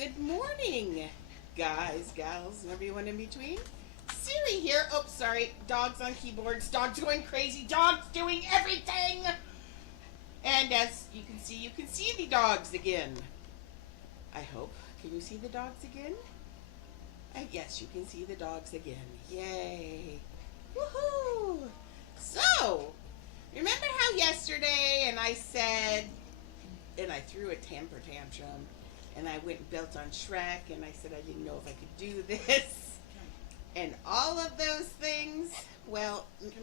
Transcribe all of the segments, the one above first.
Good morning, guys, gals, and everyone in between. Siri here. Oh, sorry. Dogs on keyboards. Dogs going crazy. Dogs doing everything. And as you can see the dogs again. I hope. Can you see the dogs again? Yes, you can see the dogs again. Yay. Woohoo. So, remember how yesterday and I said, and I threw a temper tantrum, and I went and built on Shrek, and I said I didn't know if I could do this, and all of those things. Well, oh God,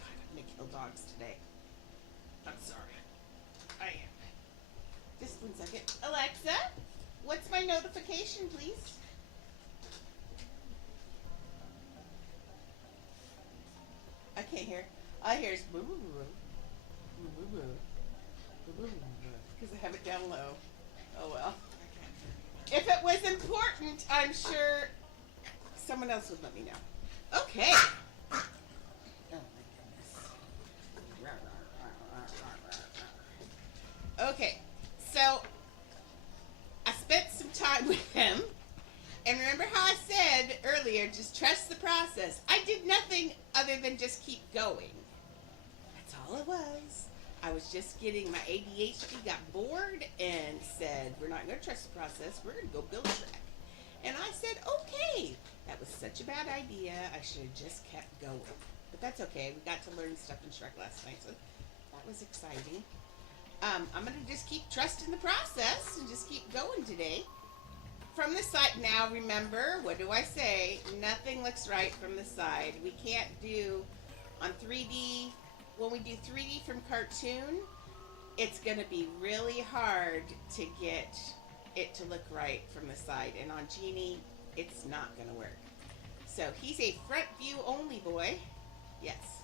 I'm gonna kill dogs today. I'm sorry. I am. Just 1 second. Alexa, what's my notification, please? I can't hear. All I hear is boo boo boo boo boo because I have it down low. Oh well. If it was important, I'm sure someone else would let me know. Okay. Oh my goodness. Okay, so I spent some time with him, and remember how I said earlier, just trust the process. I did nothing other than just keep going. That's all it was. I was just getting my ADHD, got bored, and said, we're not going to trust the process. We're going to go build Shrek. And I said, okay. That was such a bad idea. I should have just kept going. But that's okay. We got to learn stuff in Shrek last night, so that was exciting. I'm going to just keep trusting the process and just keep going today. From the side, now remember, what do I say? Nothing looks right from the side. We can't do on 3D. When we do 3D from cartoon, it's going to be really hard to get it to look right from the side. And on Genie, it's not going to work. So he's a front view only boy. Yes,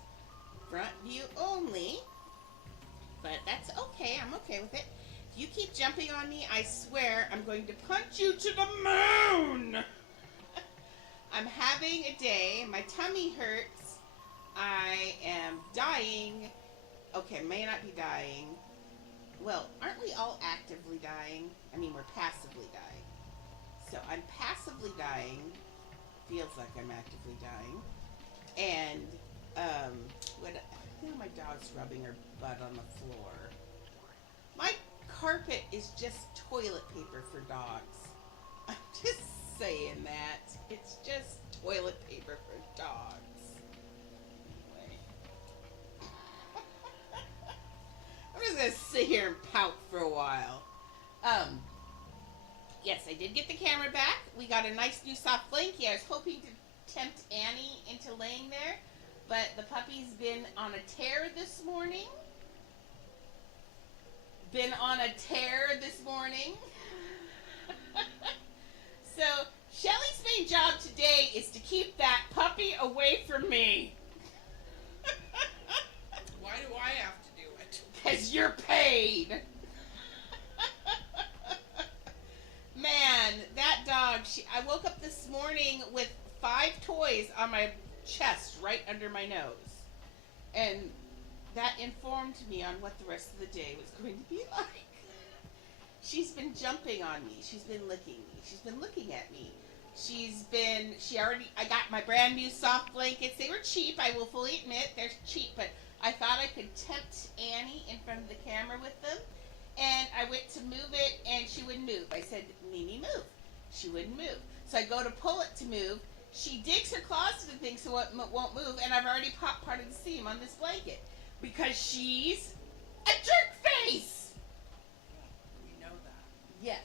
front view only. But that's okay. I'm okay with it. If you keep jumping on me, I swear I'm going to punch you to the moon. I'm having a day. My tummy hurts. I am dying. Okay, may not be dying. Well, aren't we all actively dying? I mean, we're passively dying. So I'm passively dying. Feels like I'm actively dying. And, my dog's rubbing her butt on the floor. My carpet is just toilet paper for dogs. I'm just saying that. It's just toilet paper for dogs. I'm just going to sit here and pout for a while. Yes, I did get the camera back. We got a nice new soft blanket. I was hoping to tempt Annie into laying there, but the puppy's been on a tear this morning. So, Shelly's main job today is to keep that puppy away from me. Why do I have to do it? Because you're paid. Man, that dog, I woke up this morning with 5 toys on my chest right under my nose. And that informed me on what the rest of the day was going to be like. She's been jumping on me. She's been licking me. She's been looking at me. I got my brand new soft blankets. They were cheap, I will fully admit. They're cheap, but I thought I could tempt Annie in front of the camera with them. And I went to move it, and she wouldn't move. I said, Mimi, move. She wouldn't move. So I go to pull it to move. She digs her claws to the thing so it won't move, and I've already popped part of the seam on this blanket. Because she's a jerk face! We know that. Yes.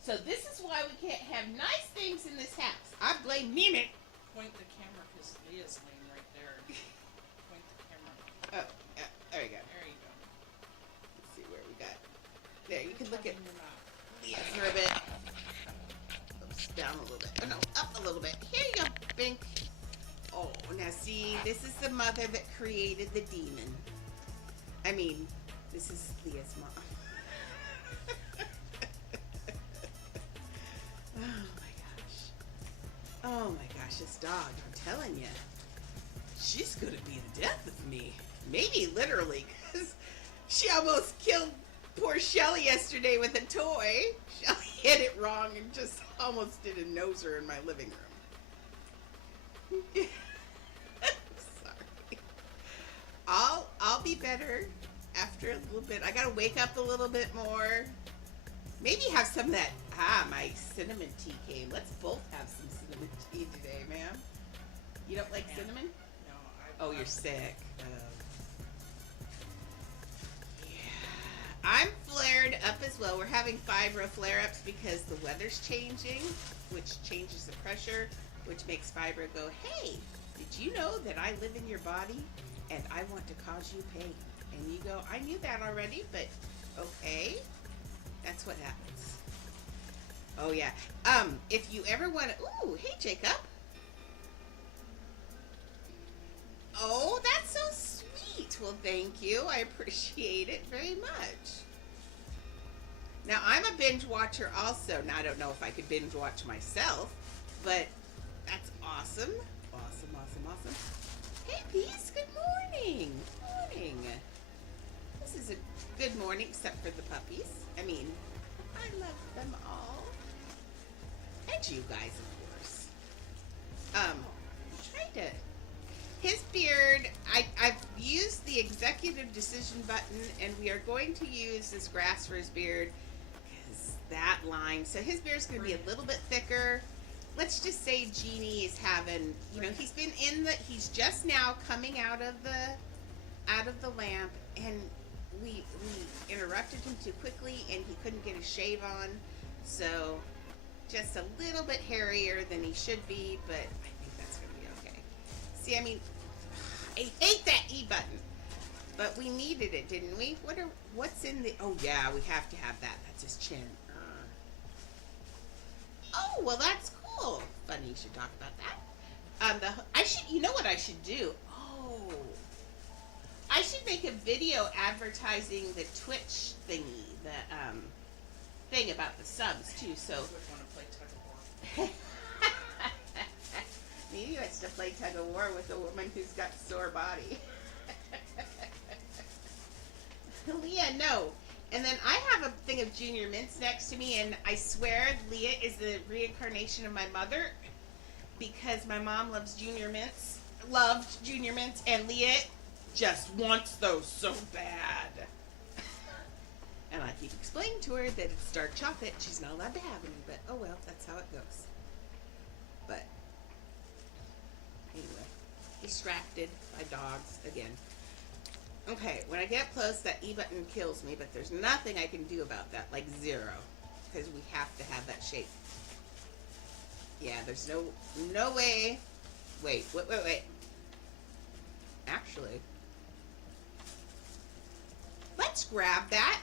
So this is why we can't have nice things in this house. I blame Mimi. Point the camera because Leah's laying right there. Point the camera. Oh, yeah, there you go. There you go. Let's see where we got. There, you can look at Open your mouth. Leah for a bit. Oops, down a little bit. Oh no, up a little bit. Here you go, Bink. Oh, now see, this is the mother that created the demon. I mean, this is Leah's mom. Oh my gosh, this dog, I'm telling you. She's gonna be the death of me. Maybe literally, because she almost killed poor Shelly yesterday with a toy. Shelly hit it wrong and just almost did a noser in my living room. Sorry. I'll be better after a little bit. I gotta wake up a little bit more. Maybe have some of that. My cinnamon tea came. Let's both have some cinnamon tea today, ma'am. You don't like cinnamon? No, Oh, you're sick. Yeah. I'm flared up as well. We're having fibro flare-ups because the weather's changing, which changes the pressure, which makes fibro go, hey, did you know that I live in your body and I want to cause you pain? And you go, I knew that already, but okay. That's what happens. Oh yeah. If you ever want to, ooh, hey Jacob. Oh, that's so sweet. Well, thank you. I appreciate it very much. Now, I'm a binge watcher also. Now, I don't know if I could binge watch myself, but that's awesome. Awesome, awesome, awesome. Hey, Peace. Good morning. Good morning. This is a good morning, except for the puppies. I mean, I love them all. And you guys, of course. Try to... His beard, I've used the executive decision button, and we are going to use this grass for his beard, because that line, so his beard's going to be a little bit thicker. Let's just say Jeannie is having, he's been he's just now coming out of the lamp, and we interrupted him too quickly, and he couldn't get his shave on, so just a little bit hairier than he should be, but I think that's going to be okay. See, I mean, I hate that E button, but we needed it, didn't we? What's in the? Oh yeah, we have to have that. That's his chin. Oh well, that's cool. Funny you should talk about that. You know what I should do? Oh, I should make a video advertising the Twitch thingy, the thing about the subs too. So. I would want to play tug of war. Maybe he wants to play tug of war with a woman who's got a sore body. Leah, no. And then I have a thing of Junior Mints next to me, and I swear Leah is the reincarnation of my mother, because my mom loved Junior Mints, and Leah just wants those so bad. And I keep explaining to her that it's dark chocolate, she's not allowed to have any, but oh well, that's how it goes. But anyway, distracted by dogs again. Okay, when I get close, that E button kills me, but there's nothing I can do about that, like zero, because we have to have that shape. Yeah, there's no way. Wait. Actually, let's grab that.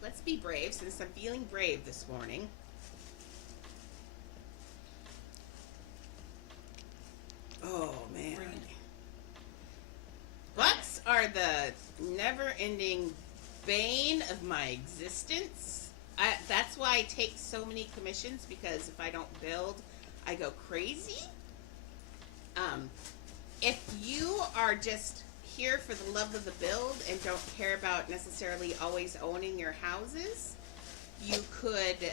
Let's be brave, since I'm feeling brave this morning. Oh, man. Bucks are the never-ending bane of my existence. That's why I take so many commissions, because if I don't build, I go crazy. If you are just here for the love of the build and don't care about necessarily always owning your houses, you could,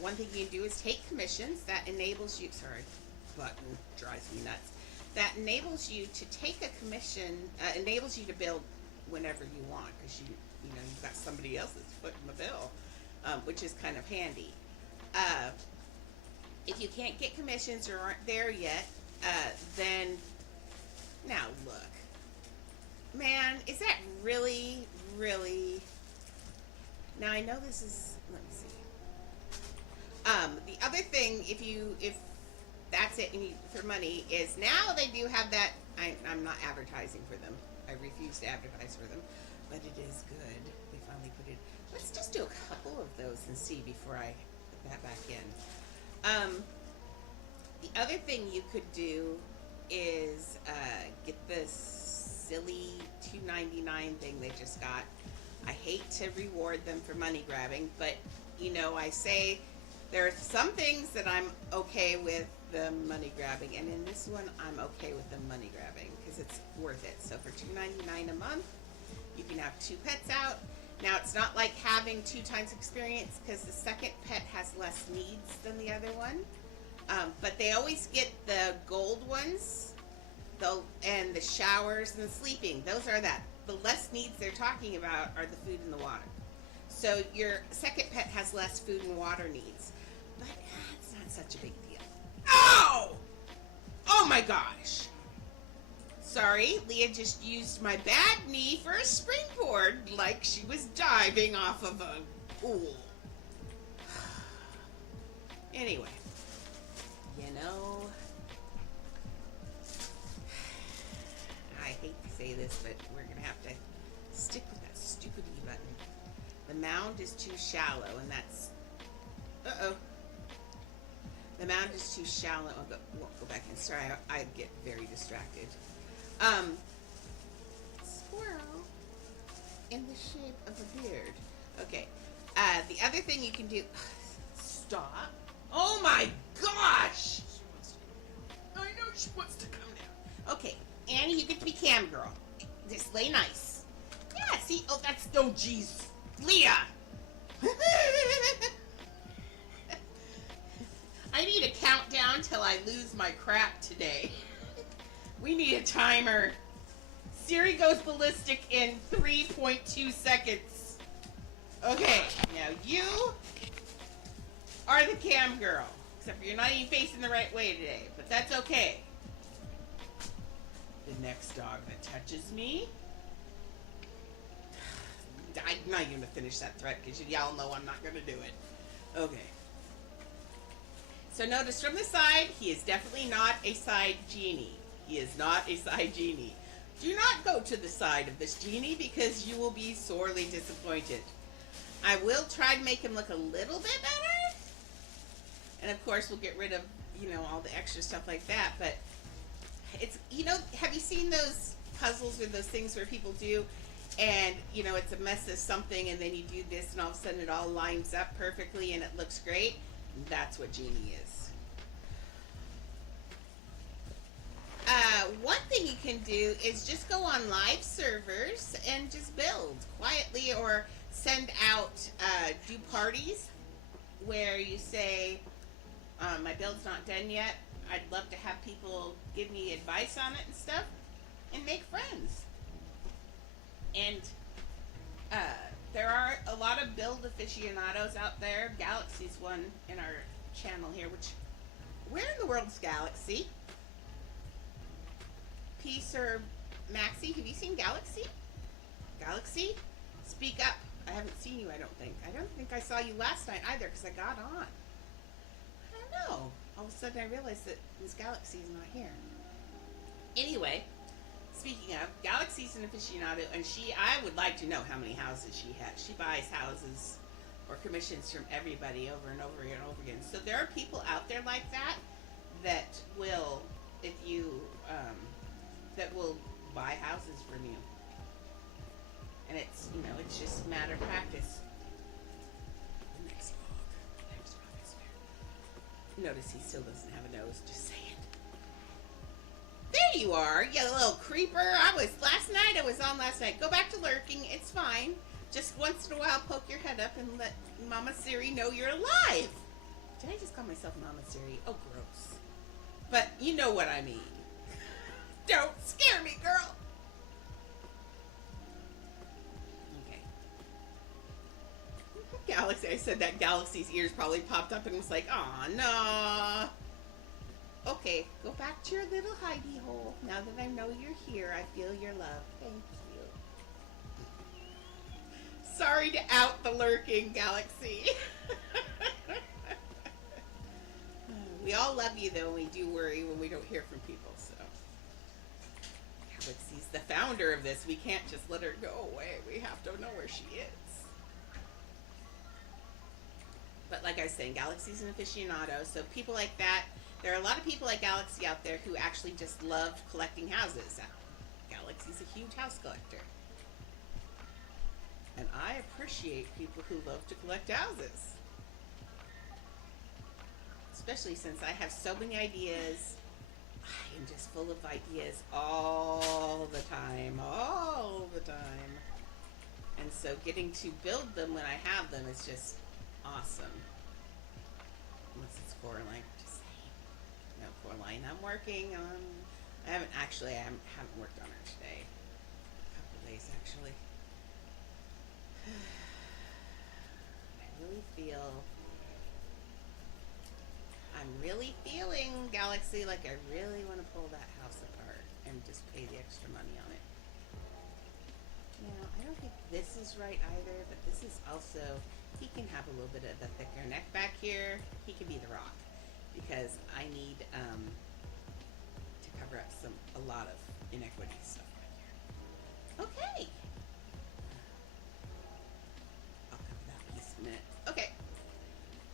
one thing you can do is take commissions. That enables you, button drives me nuts. That enables you to take a commission, enables you to build whenever you want, because you've got somebody else's footing the bill, which is kind of handy. If you can't get commissions or aren't there yet, then now look, man, is that really? Now I know this is. Let me see. The other thing, if that's it, you need for money, is now they do have that. I'm not advertising for them. I refuse to advertise for them, but it is good. They finally put it. Let's just do a couple of those and see before I put that back in. The other thing you could do is get this silly $2.99 thing they just got. I hate to reward them for money grabbing, but I say there are some things that I'm okay with them money grabbing, and in this one I'm okay with them money grabbing because it's worth it. So for $2.99 a month, you can have 2 pets out, Now, it's not like having 2 times experience because the second pet has less needs than the other one. But they always get the gold ones, and the showers and the sleeping. Those are that. The less needs they're talking about are the food and the water. So your second pet has less food and water needs. But it's not such a big deal. Ow! Oh my gosh! Sorry, Leah just used my bad knee for a springboard like she was diving off of a pool. Anyway, you know, I hate to say this, but we're going to have to stick with that stupid E button. The mound is too shallow, and that's... Uh-oh. The mound is too shallow. Won't go back in. Sorry, I get very distracted. Squirrel in the shape of a beard. Okay. The other thing you can do... Stop. Oh my gosh! I know she wants to come down. Okay, Annie, you get to be cam girl. Just lay nice. Yeah, see? Oh, that's... Oh, jeez. Leah! I need a countdown till I lose my crap today. We need a timer. Siri goes ballistic in 3.2 seconds. Okay, now you are the cam girl. Except for you're not even facing the right way today, but that's okay. The next dog that touches me... I'm not even going to finish that threat because y'all know I'm not going to do it. Okay. So notice from the side, he is definitely not a side genie. He is not a side genie. Do not go to the side of this genie because you will be sorely disappointed. I will try to make him look a little bit better. And of course, we'll get rid of, all the extra stuff like that. But it's, have you seen those puzzles or those things where people do, and, it's a mess of something, and then you do this, and all of a sudden it all lines up perfectly, and it looks great? That's what Genie is. One thing you can do is just go on live servers and just build quietly, or send out, do parties where you say, my build's not done yet. I'd love to have people give me advice on it and stuff, and make friends. And there are a lot of build aficionados out there. Galaxy's one in our channel here, where in the world is Galaxy? Peace or Maxie, have you seen Galaxy? Galaxy? Speak up. I haven't seen you, I don't think. I don't think I saw you last night either, because I got on. I don't know. All of a sudden I realized that Miss Galaxy's not here. Anyway, speaking of, Galaxy's an aficionado, and I would like to know how many houses she has. She buys houses or commissions from everybody over and over and over again. So there are people out there like that will, if you, that will buy houses from you. And it's, it's just a matter of practice. Next log is there. Notice he still doesn't have a nose, just saying. There you are, you little creeper. Last night. Go back to lurking, it's fine. Just once in a while, poke your head up and let Mama Siri know you're alive. Did I just call myself Mama Siri? Oh, gross. But you know what I mean. Don't scare me, girl. Okay. Galaxy, I said that Galaxy's ears probably popped up and was like, aw, no. Okay, go back to your little hidey hole. Now that I know you're here, I feel your love. Thank you. Sorry to out the lurking, Galaxy. We all love you, though, and we do worry when we don't hear from people, so. Galaxy's the founder of this. We can't just let her go away. We have to know where she is. But like I was saying, Galaxy's an aficionado, so people like that, there are a lot of people like Galaxy out there who actually just love collecting houses. Galaxy's a huge house collector. And I appreciate people who love to collect houses. Especially since I have so many ideas. I am just full of ideas all the time. And so getting to build them when I have them is just awesome. Unless it's Coraline, just saying. No, Coraline, I'm working on. I haven't worked on her today. A couple days actually. I'm really feeling, Galaxy, like I really want to pull that house apart and just pay the extra money on it. Now, I don't think this is right either, but this is also, he can have a little bit of the thicker neck back here. He can be the rock because I need to cover up a lot of inequity stuff right here. Okay. I'll cover that piece in a minute. Okay.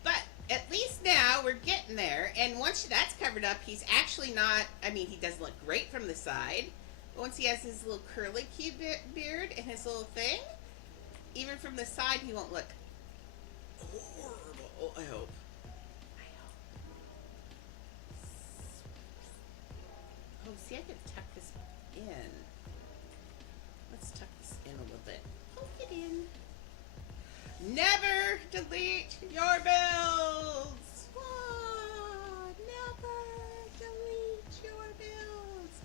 But at least now we're getting there. And once that's covered up, he's actually not, I mean, he doesn't look great from the side. But once he has his little curly cute beard and his little thing, even from the side, he won't look horrible. I hope. Oh, see, I could tuck this in. Let's tuck this in a little bit. Poke it in. Never delete your builds. Never delete your builds.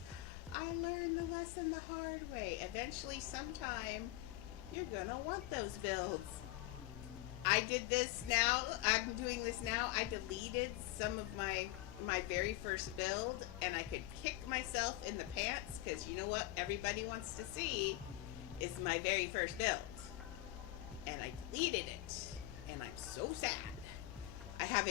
I learned the lesson the hard way. Eventually, sometime, you're gonna want those builds. I did this now. I'm doing this now. I deleted some of my very first build, and I could kick myself in the pants because you know what everybody wants to see is my very first build. And I deleted it, and I'm so sad. I have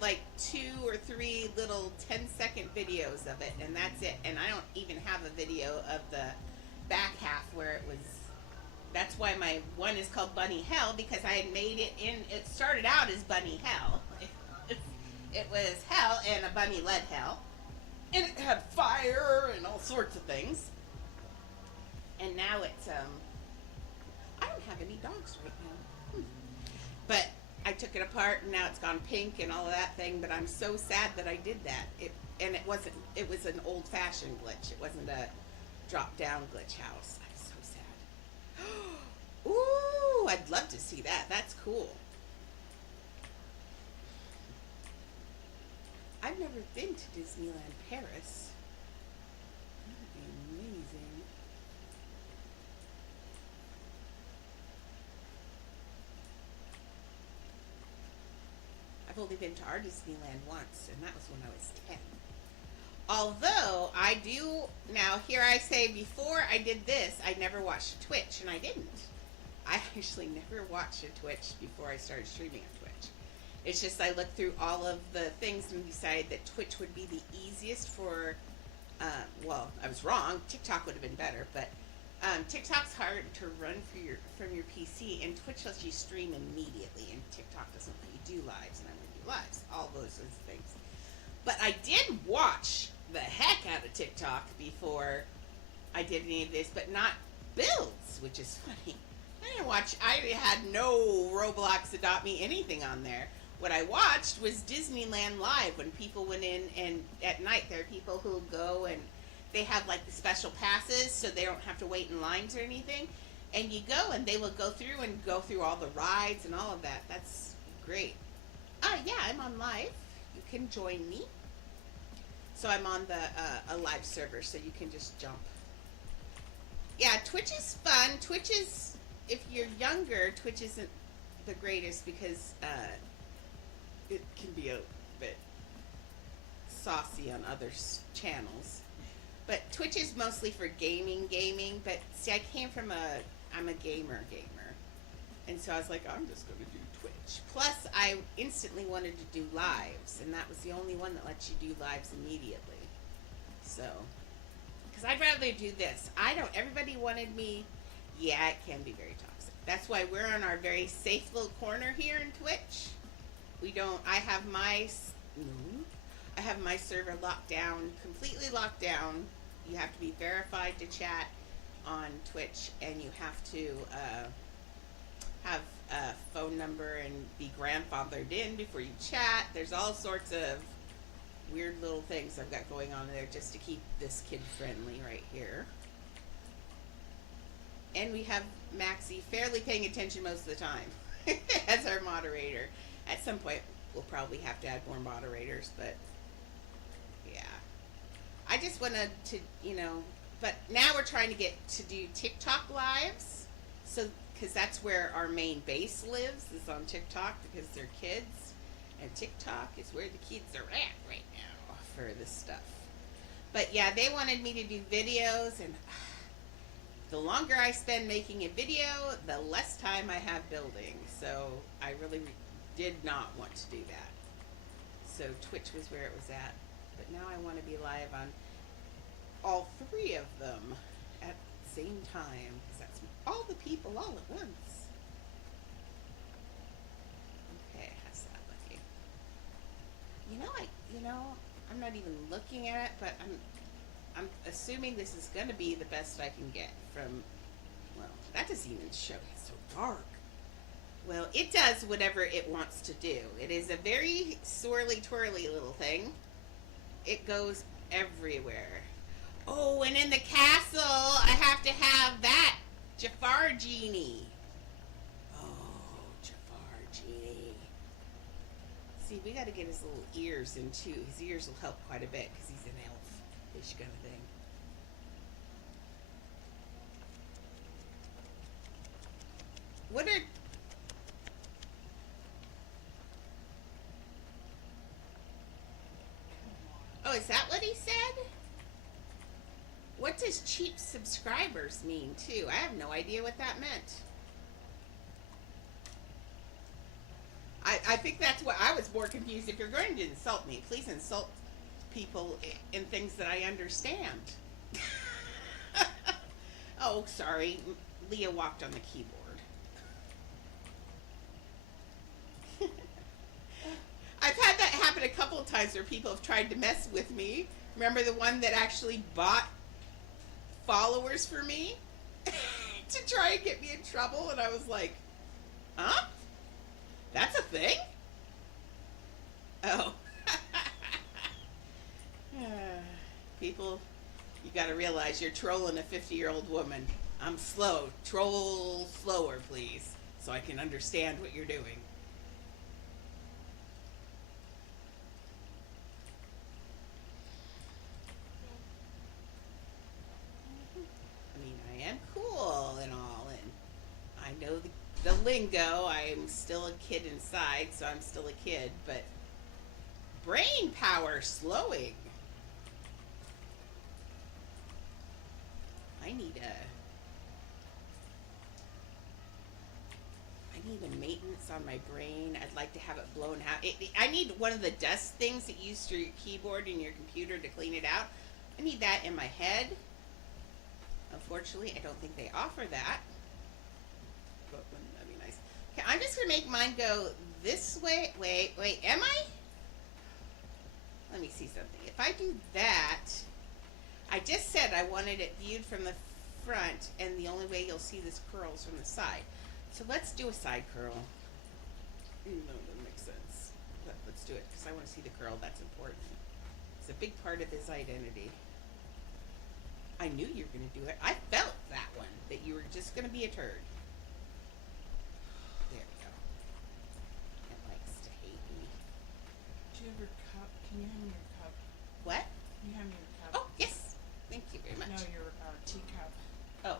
like 2 or 3 little 10-second videos of it, and that's it. And I don't even have a video of the back half where it was. That's why my one is called Bunny Hell, because I had made it in. It started out as Bunny Hell. It was hell and a bunny led hell, and it had fire and all sorts of things. And now it's I don't have any dogs right now. But I took it apart and now it's gone pink and all of that thing, but I'm so sad that I did that. It was an old fashioned glitch. It wasn't a drop down glitch house. I'm so sad. Ooh, I'd love to see that. That's cool. I've never been to Disneyland Paris. That would be amazing. I've only been to our Disneyland once, and that was when I was 10. Although, I do, now here I say before I did this, I never watched a Twitch, and I didn't. I actually never watched a Twitch before I started streaming on Twitch. It's just I looked through all of the things and decided that Twitch would be the easiest for, well, I was wrong. TikTok would have been better, but TikTok's hard to run from your PC, and Twitch lets you stream immediately, and TikTok doesn't let you do lives, and I want to do lives, all those sorts of things. But I did watch the heck out of TikTok before I did any of this, but not builds, which is funny. I had no Roblox Adopt Me anything on there. What I watched was Disneyland Live when people went in, and at night there are people who go and they have like the special passes so they don't have to wait in lines or anything. And you go and they will go through all the rides and all of that. That's great. Yeah, I'm on live. You can join me. So I'm on a live server, so you can just jump. Yeah, Twitch is fun. Twitch is, if you're younger, Twitch isn't the greatest because it can be a bit saucy on other channels. But Twitch is mostly for gaming. But see, I'm a gamer. And so I was like, I'm just going to do Twitch. Plus, I instantly wanted to do lives, and that was the only one that lets you do lives immediately. So, because I'd rather do this. Everybody wanted me. Yeah, it can be very toxic. That's why we're on our very safe little corner here in Twitch. I have my server locked down, completely locked down. You have to be verified to chat on Twitch, and you have to have a phone number and be grandfathered in before you chat. There's all sorts of weird little things I've got going on there just to keep this kid friendly right here. And we have Maxie fairly paying attention most of the time as our moderator. At some point, we'll probably have to add more moderators, but yeah. I just wanted to, but now we're trying to get to do TikTok lives. So, because that's where our main base lives, is on TikTok because they're kids. And TikTok is where the kids are at right now for this stuff. But yeah, they wanted me to do videos, and the longer I spend making a video, the less time I have building. So I really did not want to do that. So Twitch was where it was at. But now I want to be live on all three of them at the same time, because that's all the people all at once. Okay, how's that looking? I'm not even looking at it, but I'm assuming this is going to be the best I can get from, well, that doesn't even show. It's so dark. Well, it does whatever it wants to do. It is a very swirly twirly little thing. It goes everywhere. Oh, and in the castle, I have to have that Jafar genie. Oh, Jafar genie. See, we got to get his little ears in too. His ears will help quite a bit because he's an elf-ish kind of thing. What are... Oh, is that what he said? What does cheap subscribers mean, too? I have no idea what that meant. I think that's what I was more confused. If you're going to insult me, please insult people in things that I understand. Oh, sorry. Leah walked on the keyboard. I've had that happen a couple of times where people have tried to mess with me. Remember the one that actually bought followers for me to try and get me in trouble? And I was like, huh? That's a thing? Oh. People, you gotta realize you're trolling a 50-year-old woman. I'm slow. Troll slower, please, so I can understand what you're doing. I mean, I am cool and all, and I know the lingo. I'm still a kid inside, so I'm still a kid, but brain power slowing. I need a maintenance on my brain. I'd like to have it blown out. I need one of the dust things that you use through your keyboard and your computer to clean it out. I need that in my head. Unfortunately, I don't think they offer that. But wouldn't that be nice? Okay, I'm just going to make mine go this way. Wait, am I? Let me see something. If I do that, I just said I wanted it viewed from the front, and the only way you'll see this curl is from the side. So let's do a side curl. No, it doesn't make sense. But let's do it, because I want to see the curl. That's important. It's a big part of his identity. I knew you were going to do it. I felt that one, that you were just going to be a turd. There we go. It likes to hate me. Do you have your cup? Can you hand me your cup? What? Can you hand me your cup? Oh, yes. Thank you very much. No, your teacup. Oh.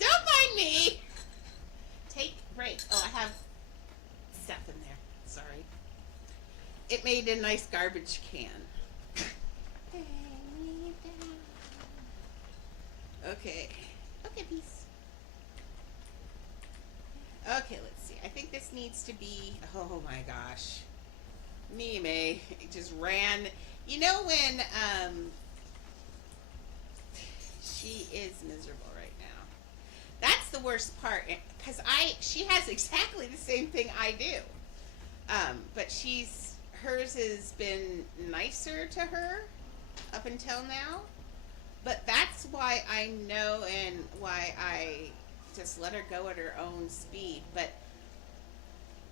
Don't mind me. Take break. Oh, I have stuff in there. Sorry. It made a nice garbage can. Okay. Okay, peace. Okay, let's see. I think this needs to be... Oh my gosh. Mime. It just ran... You know when... She is miserable right now. That's the worst part. Because she has exactly the same thing I do. But hers has been nicer to her up until now. But that's why I know and why I just let her go at her own speed. But,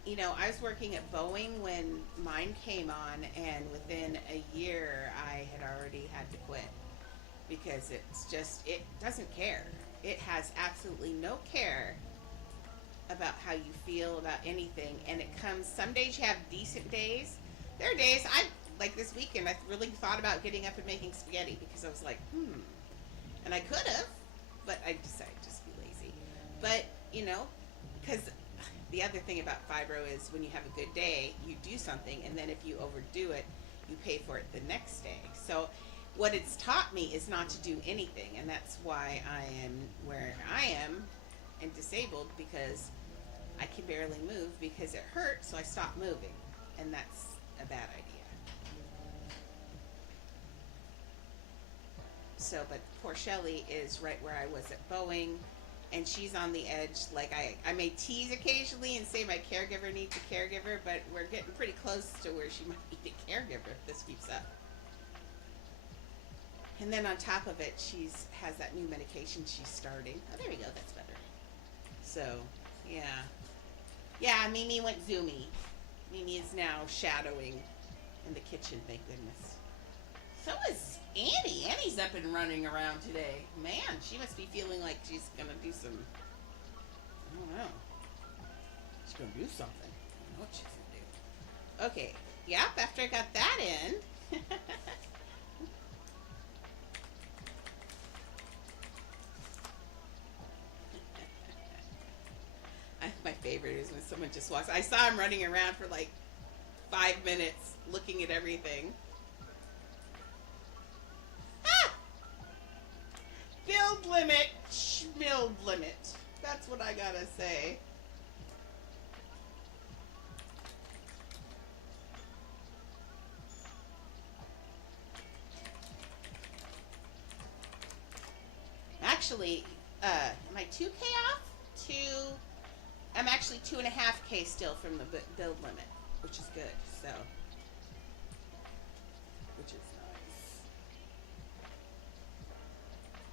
I was working at Boeing when mine came on, and within a year I had already had to quit. because it's just, it doesn't care. It has absolutely no care about how you feel about anything, and it comes, some days you have decent days. There are days, like this weekend, I really thought about getting up and making spaghetti because I was like, and I could have, but I decided to just be lazy. But, you know, because the other thing about fibro is when you have a good day, you do something, and then if you overdo it, you pay for it the next day. So what it's taught me is not to do anything, and that's why I am where I am and disabled, because I can barely move because it hurts, so I stopped moving, and that's a bad idea. So, but poor Shelly is right where I was at Boeing, and she's on the edge. Like, I may tease occasionally and say my caregiver needs a caregiver, but we're getting pretty close to where she might need a caregiver if this keeps up. And then on top of it, has that new medication she's starting. Oh, there we go. That's better. So, yeah. Yeah, Mimi went zoomy. Mimi is now shadowing in the kitchen, thank goodness. So is Annie. Annie's up and running around today. Man, she must be feeling like she's going to do some, I don't know. She's going to do something. I don't know what she's going to do. Okay, yep, after I got that in. My favorite is when someone just walks. I saw him running around for like 5 minutes looking at everything. Ah! Build limit, schmild limit. That's what I gotta say. Actually, am I 2K off? I'm actually 2.5K still from the build limit, which is good. So, which is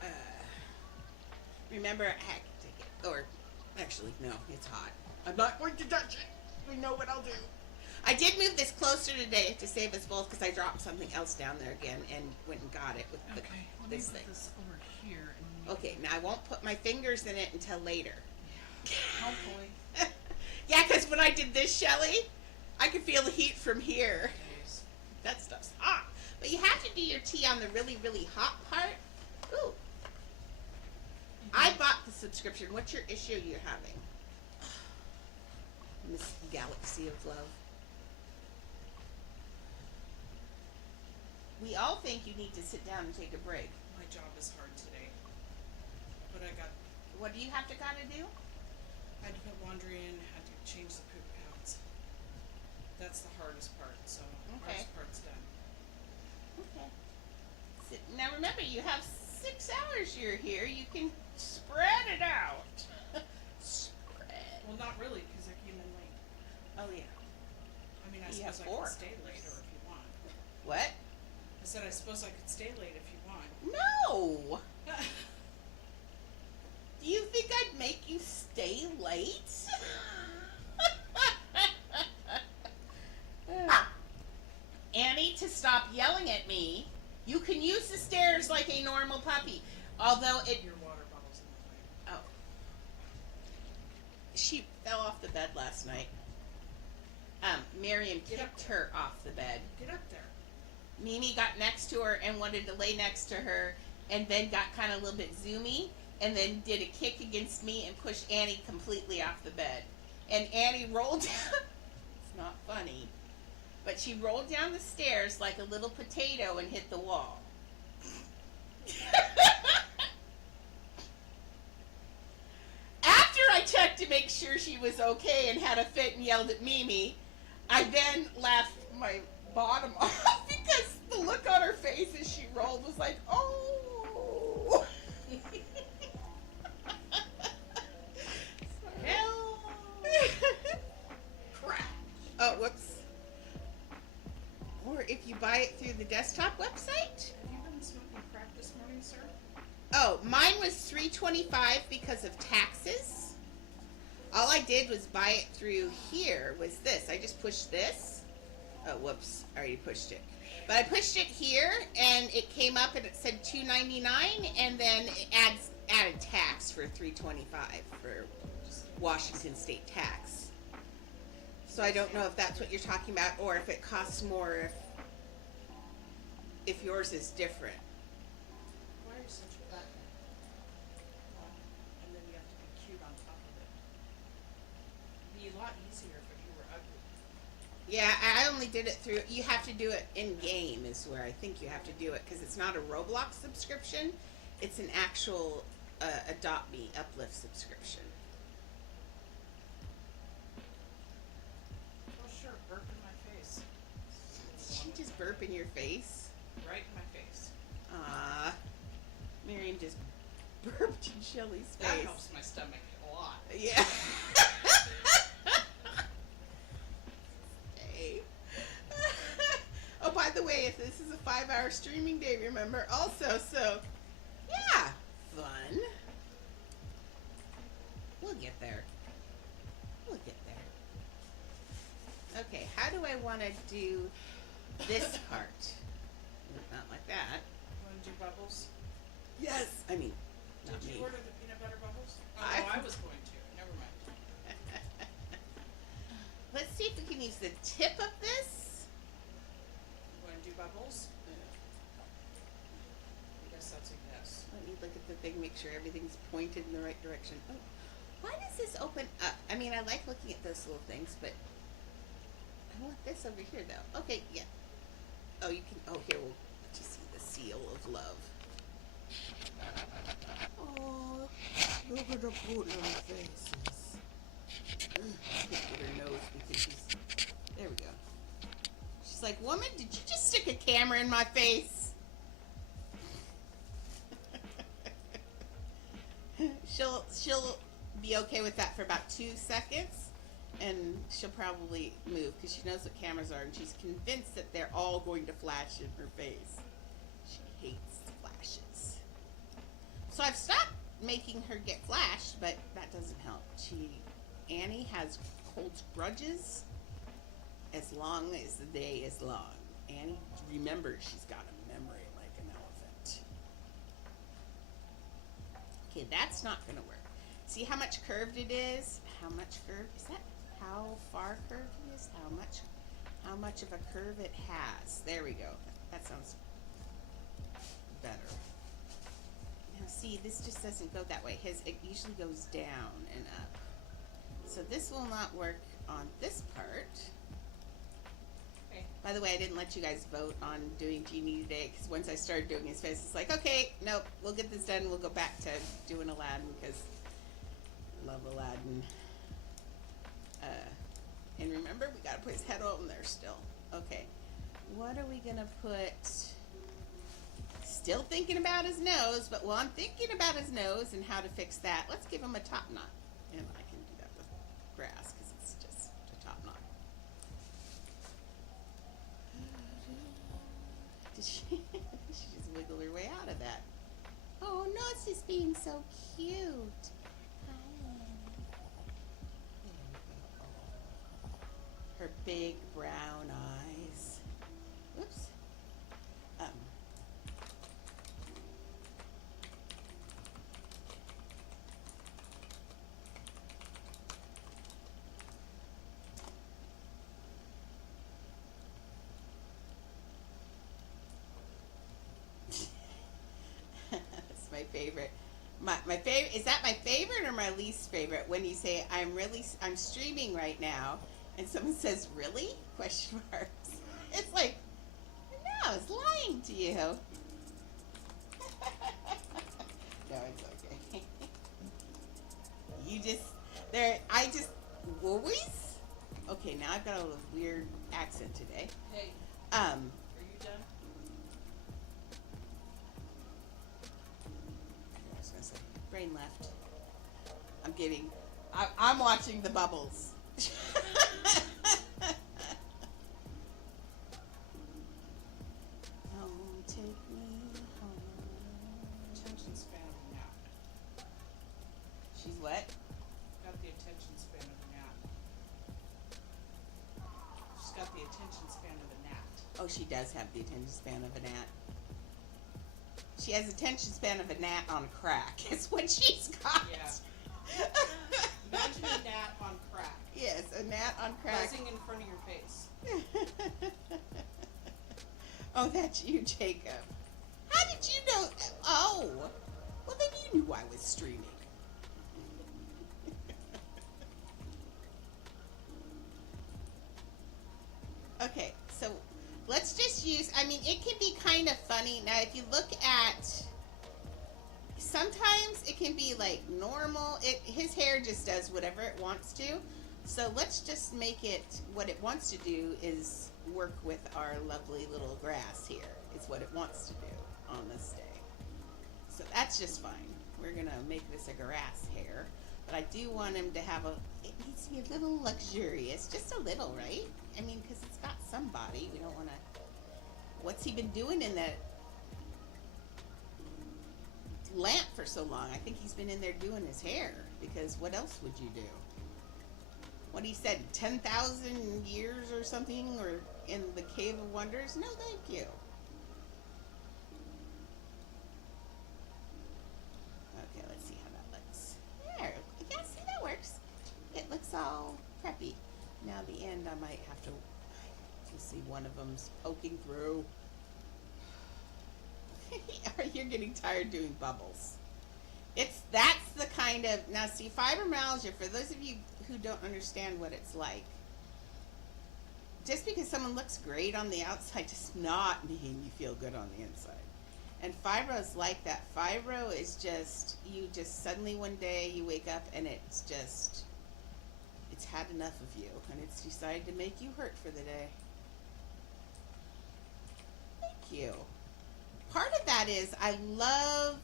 nice. Remember, I had to take it. Or, actually, no, it's hot. I'm not going to touch it. We know what I'll do. I did move this closer today to save us both because I dropped something else down there again and went and got it with this thing. This over here. Okay, now I won't put my fingers in it until later. Hopefully. Yeah, because when I did this, Shelly, I could feel the heat from here. Jeez. That stuff's hot. But you have to do your tea on the really, really hot part. Ooh. I bought the subscription. What's your issue you're having? This galaxy of love. We all think you need to sit down and take a break. My job is hard today. But I got... What do you have to gotta do? I had to put laundry in, had to change the poop pads. That's the hardest part, so the Okay. hardest part's done. Okay. Now remember, you have 6 hours you're here. You can spread it out. Spread. Well, not really, because I came in late. Oh, yeah. I mean, I You have suppose I 4. could stay later if you want. What? I said I suppose I could stay late if you want. No! Do you think I'd make you stay late? Annie, to stop yelling at me, you can use the stairs like a normal puppy. Although it... Your water bottle's in the way. Oh. She fell off the bed last night. Miriam Get up kicked there. her off the bed. Get up there. Mimi got next to her and wanted to lay next to her, and then got kind of a little bit zoomy, and then did a kick against me and pushed Annie completely off the bed. And Annie rolled down. It's not funny, but she rolled down the stairs like a little potato and hit the wall. After I checked to make sure she was okay and had a fit and yelled at Mimi, I then laughed my bottom off because the look on her face as she rolled was like, oh. Hell. Crap. Oh, whoops. Or if you buy it through the desktop website. Have you been smoking crack this morning, sir? Oh, mine was $3.25 because of taxes. All I did was buy it through here was this. I just pushed this. Oh, whoops. I already pushed it. But I pushed it here, and it came up, and it said $2.99, and then it added tax for $3.25 for Washington State tax. So I don't know if that's what you're talking about, or if it costs more if yours is different. Why are you such a button? Well, and then you have to be cute on top of it. It'd be a lot easier if you were ugly. Yeah, I only did it through. You have to do it in game, is where I think you have to do it, because it's not a Roblox subscription. It's an actual Adopt Me Uplift subscription. Oh sure, burp in my face. Did she just burp in your face? Right in my face. Miriam just burped in Shelly's face. That helps my stomach a lot. Yeah. Hey. Oh, by the way, this is a 5-hour streaming day, remember? Also, so, yeah, fun. We'll get there. We'll get there. Okay, how do I want to do this part? Not like that. You want to do bubbles? Yes. I mean, not Did me. you order the peanut butter bubbles? Oh, I- no, I was going to. Never mind. Let's see if we can use the tip of this. You want to do bubbles? I guess that's a yes. Let me look at the thing, make sure everything's pointed in the right direction. Oh, why does this open up? I mean, I like looking at those little things, but I want this over here, though. Okay, yeah. Oh, you can. Oh, here we'll let you see the seal of love. Oh, look at the poor little faces. Let's get her nose because she's. There we go. She's like, woman, did you just stick a camera in my face? She'll be okay with that for about 2 seconds, and she'll probably move because she knows what cameras are, and she's convinced that they're all going to flash in her face. She hates flashes. So I've stopped making her get flashed, but that doesn't help. Annie holds grudges as long as the day is long. Annie remembers she's got a memory like an elephant. Okay, that's not gonna work. See how much curved it is? How much curved? Is that how far curved it is? How much of a curve it has? There we go. That sounds better. Now see, this just doesn't go that way. It usually goes down and up. So this will not work on this part. Okay. By the way, I didn't let you guys vote on doing Genie today, because once I started doing his face, it's like, okay, nope, we'll get this done. We'll go back to doing Aladdin, because love Aladdin. And remember, we gotta put his head on there still. Okay, what are we gonna put? Still thinking about his nose, but while I'm thinking about his nose and how to fix that, let's give him a top knot. And I can do that with grass, because it's just a top knot. Did she just wiggle her way out of that? Oh no, it's just being so cute. Her big brown eyes. Whoops. That's my favorite. My favorite, is that my favorite or my least favorite? When you say I'm streaming right now, and someone says really? Question marks. It's like, no, it's lying to you. No, it's okay. I just always. Okay, now I've got a little weird accent today. Hey, are you done? I was gonna say, brain left. I'm watching the bubbles. Home, take me home. Attention span of a gnat. She's what? Got the attention span of a gnat. She's got the attention span of a gnat. Oh, she does have the attention span of a gnat. She has attention span of a gnat on crack. Is what she's got. Yeah. Imagine a gnat on crack. Yes, a gnat on crack. Buzzing in front of your face. Oh, that's you, Jacob. How did you know? Oh, well then you knew I was streaming. Okay, so let's just use. I mean, it can be kind of funny. Now, if you look at, sometimes it can be like normal. His hair just does whatever it wants to. So let's just make it what it wants to do is work with our lovely little grass here. Is what it wants to do on this day. So that's just fine. We're gonna make this a grass hair, but I do want him to have it needs to be a little luxurious, just a little, right? I mean, because it's got some body. We don't want to. What's he been doing in that lamp for so long? I think he's been in there doing his hair, because what else would you do? What he said, 10,000 years or something, or in the Cave of Wonders? No, thank you. Okay, let's see how that looks. There, yeah, see, that works. It looks all preppy. Now the end, I might have to see one of them's poking through. You're getting tired doing bubbles. That's the kind of, now see, fibromyalgia, for those of you who don't understand what it's like, just because someone looks great on the outside does not mean you feel good on the inside. And fibro is like that. Fibro is just, you just suddenly one day you wake up and it's had enough of you and it's decided to make you hurt for the day. Thank you. Part of that is I love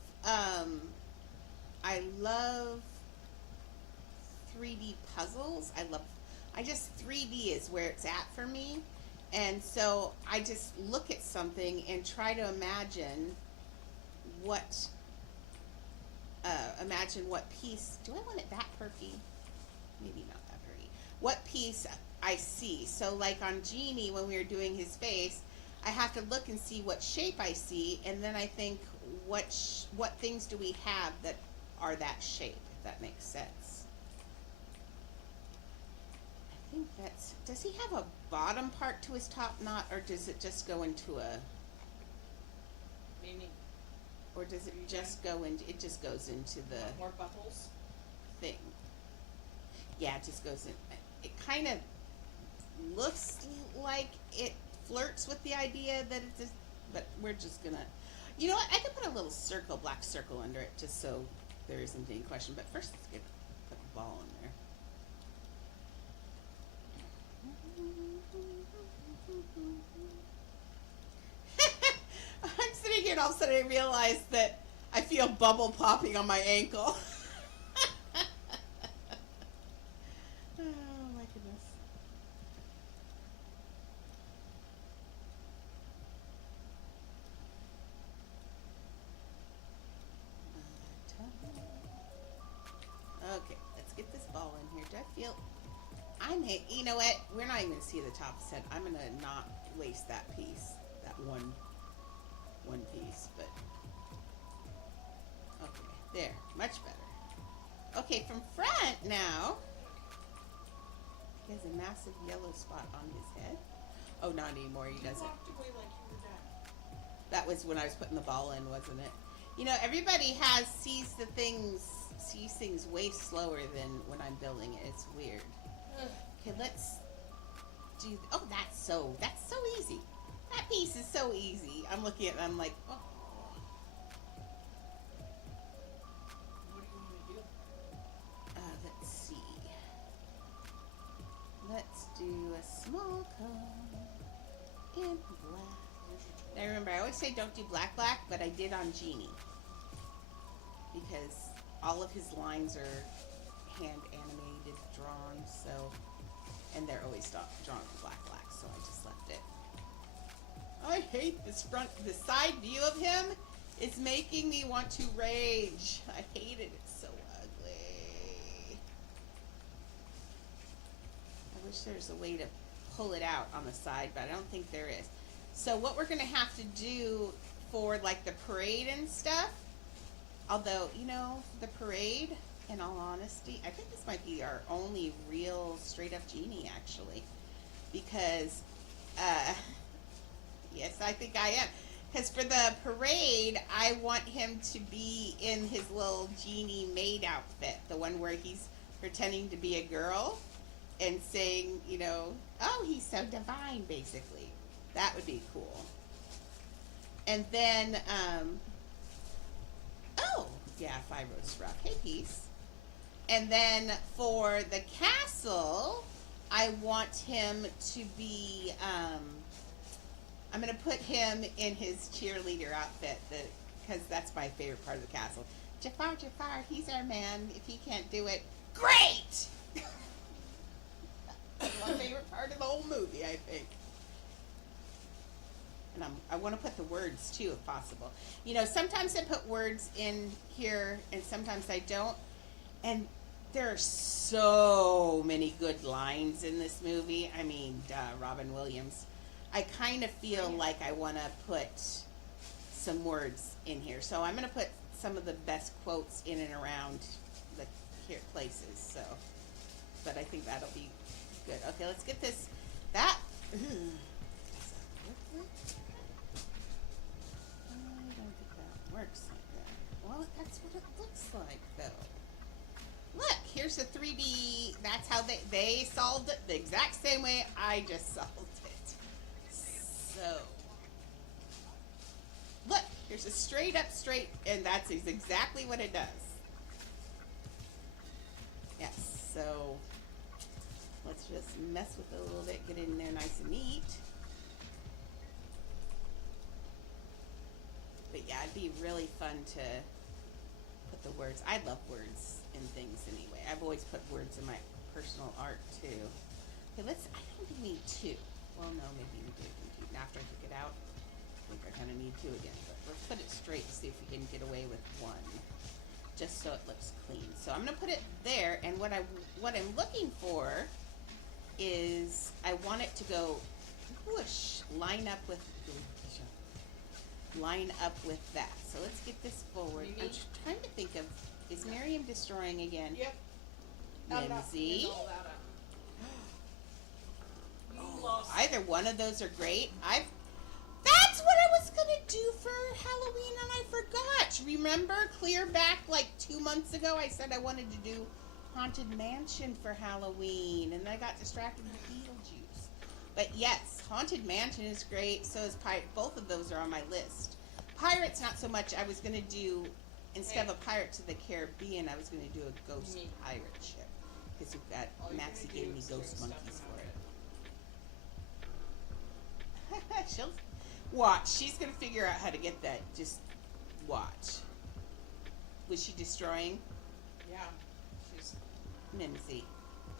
3D puzzles. I just 3D is where it's at for me. And so I just look at something and try to imagine what piece, do I want it that perky? Maybe not that perky. What piece I see. So like on Genie, when we were doing his face, I have to look and see what shape I see, and then I think what things do we have that are that shape, if that makes sense. I think does he have a bottom part to his top knot, or does it just go into Meaning? Or does it just go into, it just goes into the More bubbles? thing? Yeah, it just goes in. It kind of looks like it flirts with the idea that it just, but we're just gonna, you know what, I could put a little circle, black circle under it, just so there isn't any question, but first let's put a ball in there. I'm sitting here and all of a sudden I realize that I feel bubble popping on my ankle. Oh my goodness. Okay, let's get this ball in here. Do I feel... you know what? We're not even going to see the top of his head. I'm going to not waste that piece. That one piece, but... Okay, there. Much better. Okay, from front now. He has a massive yellow spot on his head. Oh, not anymore. He doesn't. You walked away like you were done. That was when I was putting the ball in, wasn't it? You know, everybody sees things way slower than when I'm building it. It's weird. Okay, let's do. Oh, that's so easy. That piece is so easy. I'm looking at it and I'm like, oh. What do you want to do? Let's see. Let's do a small cone in black. Now remember, I always say don't do black, but I did on Genie. Because all of his lines are hand animated, drawn, so, and they're always drawn in black, so I just left it. I hate this the side view of him is making me want to rage. I hate it, it's so ugly. I wish there's a way to pull it out on the side, but I don't think there is. So what we're gonna have to do for like the parade and stuff, although, the parade, in all honesty, I think this might be our only real straight up genie actually. Because, uh, yes, I think I am. Because for the parade, I want him to be in his little genie maid outfit, the one where he's pretending to be a girl and saying, oh, he's so divine, basically. That would be cool. And then, oh, yeah, Five Rose Rock. Hey, peace. And then for the castle, I want him to be, I'm going to put him in his cheerleader outfit, because that's my favorite part of the castle. Jafar, he's our man. If he can't do it, great! That's my favorite part of the whole movie, I think. And I want to put the words, too, if possible. Sometimes I put words in here, and sometimes I don't. And there are so many good lines in this movie. I mean, Robin Williams. I kind of feel like I want to put some words in here. So I'm going to put some of the best quotes in and around the places. So, but I think that'll be good. Okay, let's get this. I don't think that works like that. Well, that's what it looks like, though. Look, here's a 3D. That's how they solved it the exact same way I just solved it. So, look, here's a straight, and that's exactly what it does. Yes, so let's just mess with it a little bit, get it in there nice and neat. But yeah, it'd be really fun to put the words. I love words in things anyway. I've always put words in my personal art too. Okay, I don't think we need two. Well, no, maybe we do. After I took it out, I think I kind of need two again. But let's put it straight and see if we can get away with one, just so it looks clean. So I'm gonna put it there, and what I'm looking for is I want it to go whoosh, line up with that. So let's get this forward. I'm trying to think of, is Miriam destroying again? Yep. Mimsy. All that up. You lost. Either one of those are great. That's what I was gonna do for Halloween and I forgot. Remember, clear back like 2 months ago, I said I wanted to do Haunted Mansion for Halloween, and I got distracted with Beetlejuice. But yes, Haunted Mansion is great. So is Pirate. Both of those are on my list. Pirates, not so much. I was gonna do, instead of a Pirates of the Caribbean, I was gonna do a ghost pirate ship, because we've got Maxie gave me ghost monkeys for it. She'll watch. She's gonna figure out how to get that. Just watch. Was she destroying? Yeah, she's Mimsy.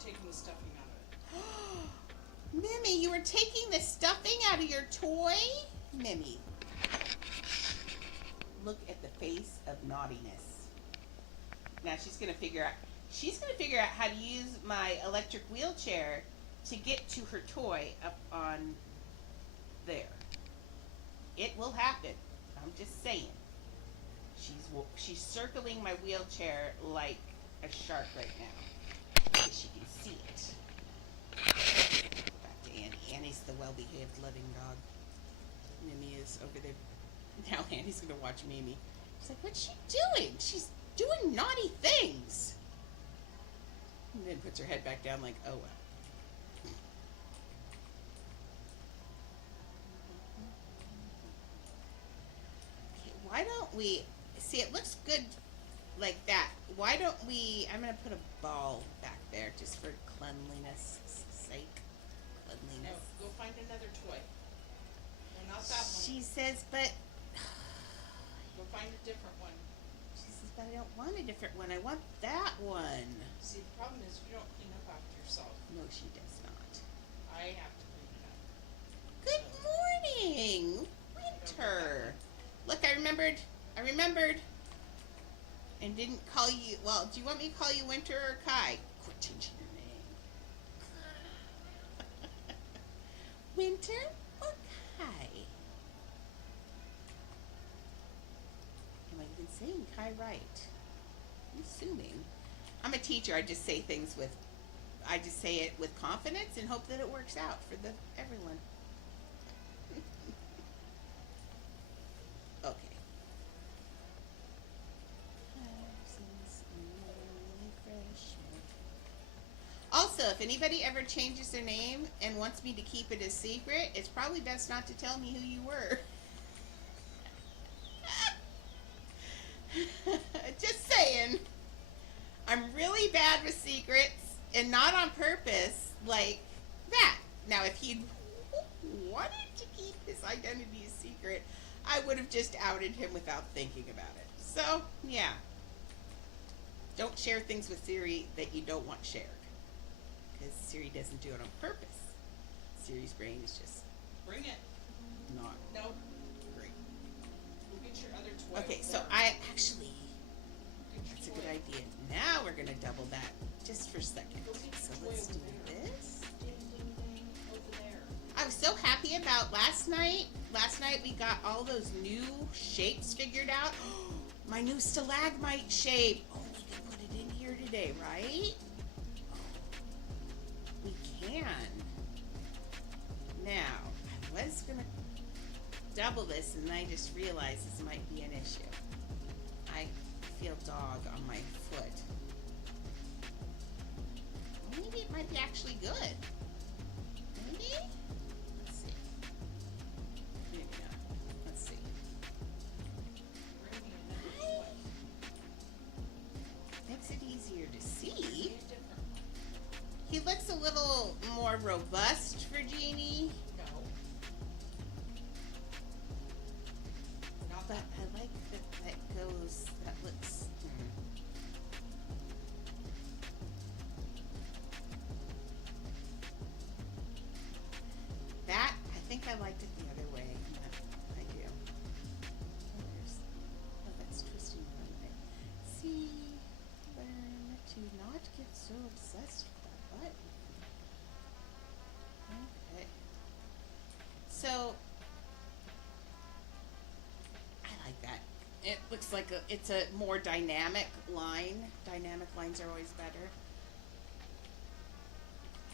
taking the stuffing out of it. Mimmy, you were taking the stuffing out of your toy? Mimmy. Look at the face of naughtiness. Now she's gonna figure out how to use my electric wheelchair to get to her toy up on there. It will happen. I'm just saying. She's circling my wheelchair like a shark right now, so she can see it. Back to Annie. Annie's the well-behaved, loving dog. Mimi is over there. Now Annie's gonna watch Mimi. She's like, what's she doing? She's doing naughty things. And then puts her head back down like, oh well. Okay, why don't we, see, it looks good like that. Why don't we, I'm gonna put a ball back there just for cleanliness sake. Cleanliness. No, go find another toy. No, not that one. She says, but Go find a different one. she says, but I don't want a different one. I want that one. See, the problem is you don't clean up after yourself. No, she does not. I have to clean it up. Good morning, Winter. Look, I remembered, and didn't call you. Well, do you want me to call you Winter or Kai? Quit changing your name. Winter or Kai? saying Kai right. I'm assuming. I'm a teacher. I just say things with, I just say it with confidence and hope that it works out for the everyone. Okay. Also, if anybody ever changes their name and wants me to keep it a secret, it's probably best not to tell me who you were. Just saying. I'm really bad with secrets, and not on purpose, like that. Now, if he wanted to keep his identity a secret, I would have just outed him without thinking about it. So, yeah. Don't share things with Siri that you don't want shared. Because Siri doesn't do it on purpose. Siri's brain is just Bring it. not Nope. great. Go get your other toy. Okay, over so there. I actually, Go get that's a your good toy. idea. Now we're going to double that just for a second. Go get So your toy let's over do there. this. Ding, ding, ding. Over there. I was so happy about last night. Last night we got all those new shapes figured out. My new stalagmite shape. Oh, we can put it in here today, right? We can. Now, I was gonna double this and I just realized this might be an issue. I feel dog on my foot. Maybe it might be actually good. Maybe? Let's see. Maybe not. Let's see. Bring me another toy. Makes it easier to see. Be a different one. He looks a little more robust for Genie, No. Not but that. I like that goes, that looks, That, I think I liked it the other way. I do. That's twisting around there. See, learn to not get so obsessed with that button. Okay. So, I like that. It looks like it's a more dynamic line. Dynamic lines are always better.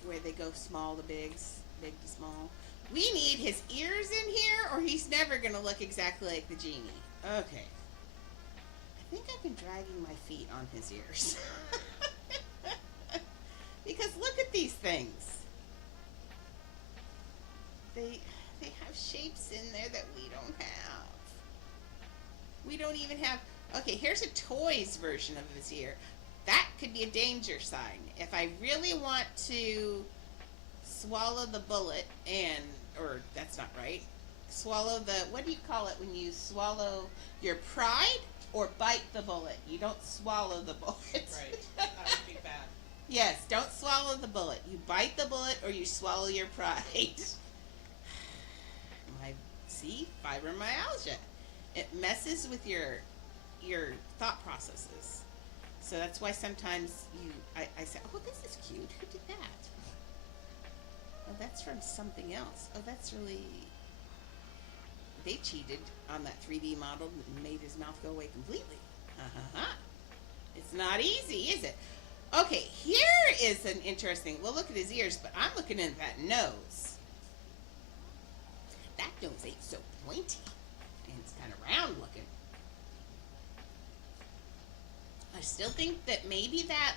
Where they go small to bigs, big to small. We need his ears in here or he's never gonna look exactly like the Genie. Okay. I think I've been dragging my feet on his ears. Because look at these things. They have shapes in there that we don't have. We don't even have, okay, here's a toys version of his ear. That could be a danger sign. If I really want to swallow the bullet and, or that's not right, swallow the, what do you call it when you swallow your pride or bite the bullet? You don't swallow the bullet. Right. That would be bad. Yes, don't swallow the bullet. You bite the bullet or you swallow your pride. See, fibromyalgia. It messes with your thought processes. So that's why sometimes I say, oh, this is cute. Who did that? Oh, that's from something else. Oh, that's really, they cheated on that 3D model and made his mouth go away completely. It's not easy, is it? Okay, here is an interesting, we'll look at his ears, but I'm looking at that nose. That nose ain't so pointy. And it's kind of round looking. I still think that maybe that,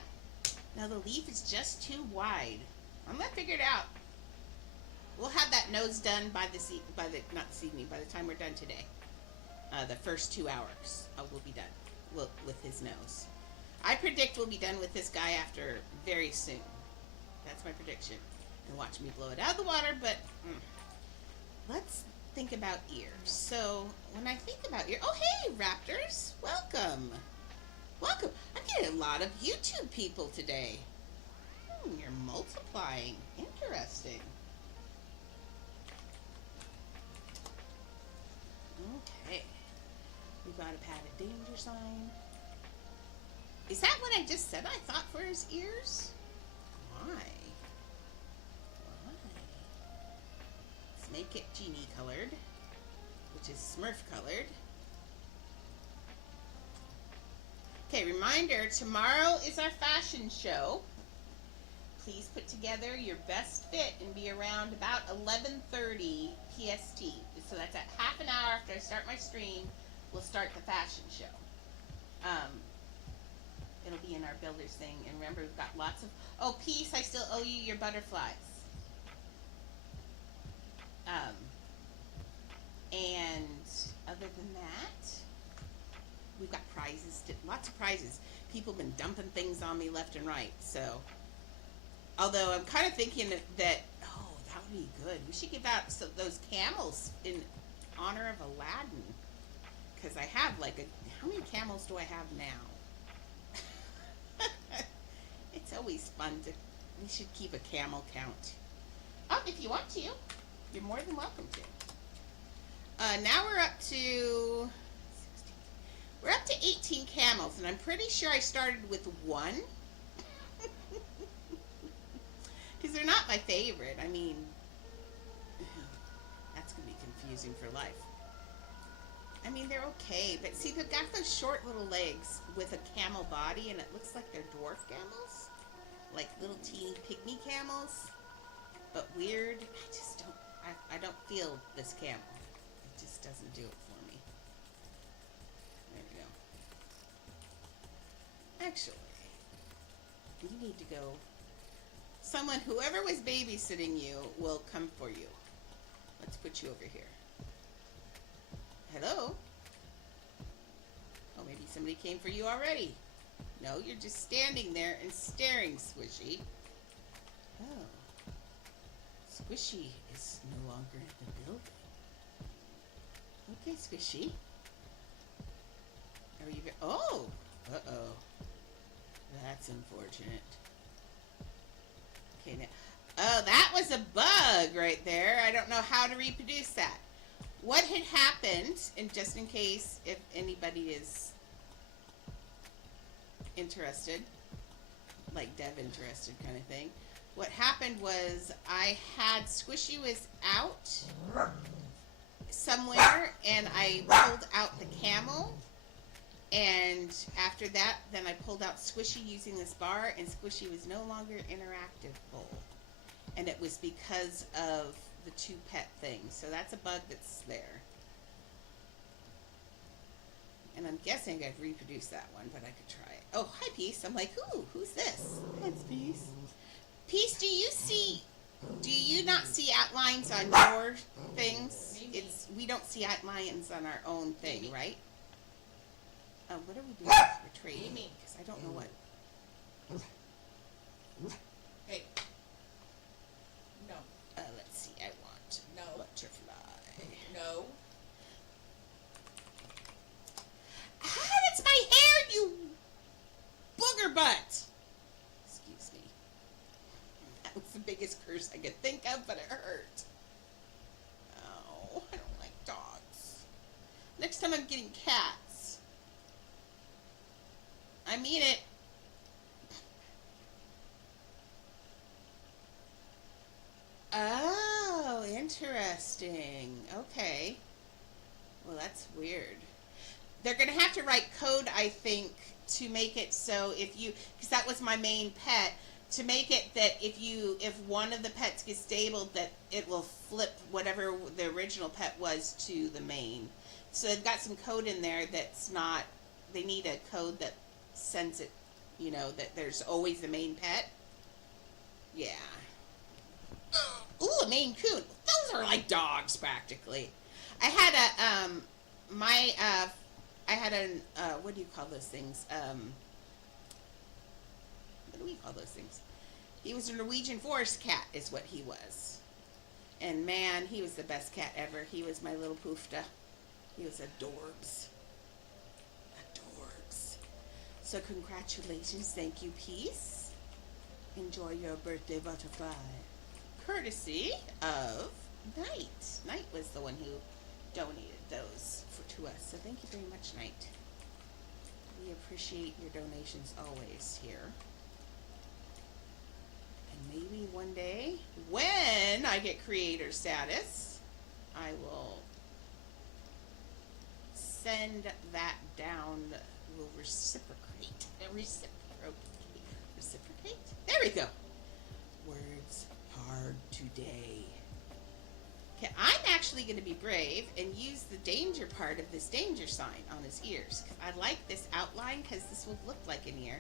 now the leaf is just too wide. I'm gonna figure it out. We'll have that nose done by not this evening, by the time we're done today. The first 2 hours, we'll be done with his nose. I predict we'll be done with this guy after very soon. That's my prediction. And watch me blow it out of the water, but let's think about ears. So when I think about ears, oh hey Raptors, welcome. Welcome. I'm getting a lot of YouTube people today. You're multiplying. Interesting. Okay. We got a padded danger sign. Is that what I just said I thought for his ears? Why? Why? Let's make it genie colored, which is Smurf colored. Okay, reminder, tomorrow is our fashion show. Please put together your best fit and be around about 11:30 PST. So that's at half an hour after I start my stream, we'll start the fashion show. It'll be in our builders thing. And remember, we've got lots of... Oh, Peace, I still owe you your butterflies. And other than that, we've got prizes, lots of prizes. People have been dumping things on me left and right. So, although I'm kind of thinking that oh, that would be good. We should give out those camels in honor of Aladdin. Because I have how many camels do I have now? It's always fun to... We should keep a camel count. If you want to, you're more than welcome to. Now we're up to 18 camels, and I'm pretty sure I started with one. Because they're not my favorite. I mean, that's going to be confusing for life. I mean, they're okay, but see, they've got those short little legs with a camel body, and it looks like they're dwarf camels. Like little teeny pygmy camels. But weird. I just don't, I don't feel this camel. It just doesn't do it for me. There we go. Actually, you need to go. Whoever was babysitting you will come for you. Let's put you over here. Hello? Oh, maybe somebody came for you already. No, you're just standing there and staring, Squishy. Oh. Squishy is no longer in the building. Okay, Squishy. Are you... Oh! Uh-oh. That's unfortunate. Okay, now... Oh, that was a bug right there. I don't know how to reproduce that. What had happened, and just in case if anybody is interested, like Dev interested kind of thing, what happened was I had Squishy was out somewhere, and I pulled out the camel, and after that, then I pulled out Squishy using this bar, and Squishy was no longer interactable, and it was because of the two pet things. So that's a bug that's there. And I'm guessing I've reproduced that one, but I could try it. Oh, hi, Peace. I'm like, ooh, who's this? That's Peace. Peace, do you not see outlines on your things? We don't see outlines on our own thing, right? What are we doing? We're trading. Because I don't know what. Hey. No. Let's see. I want butterfly. No. Ah, that's my hair, you booger butt. Excuse me. That was the biggest curse I could think of, but it hurt. Oh, I don't like dogs. Next time I'm getting cats. I mean it. Oh, interesting. Okay. Well, that's weird. They're going to have to write code, I think, to make it so if you, because that was my main pet, to make it that if one of the pets gets stabled, that it will flip whatever the original pet was to the main. So they've got some code in there that's not, they need a code that sends it, that there's always the main pet. Yeah. Ooh, a Maine Coon. Those are like dogs, practically. I had what do you call those things? What do we call those things? He was a Norwegian forest cat, is what he was. And man, he was the best cat ever. He was my little poofta. He was adorbs. Adorbs. So congratulations. Thank you, Peace. Enjoy your birthday butterfly. Courtesy of Knight. Knight was the one who donated those to us. So thank you very much, Knight. We appreciate your donations always here. And maybe one day, when I get creator status, I will send that down will reciprocate. Reciprocate? There we go. Words hard today. Okay, I'm actually going to be brave and use the danger part of this danger sign on his ears. I like this outline because this will look like an ear.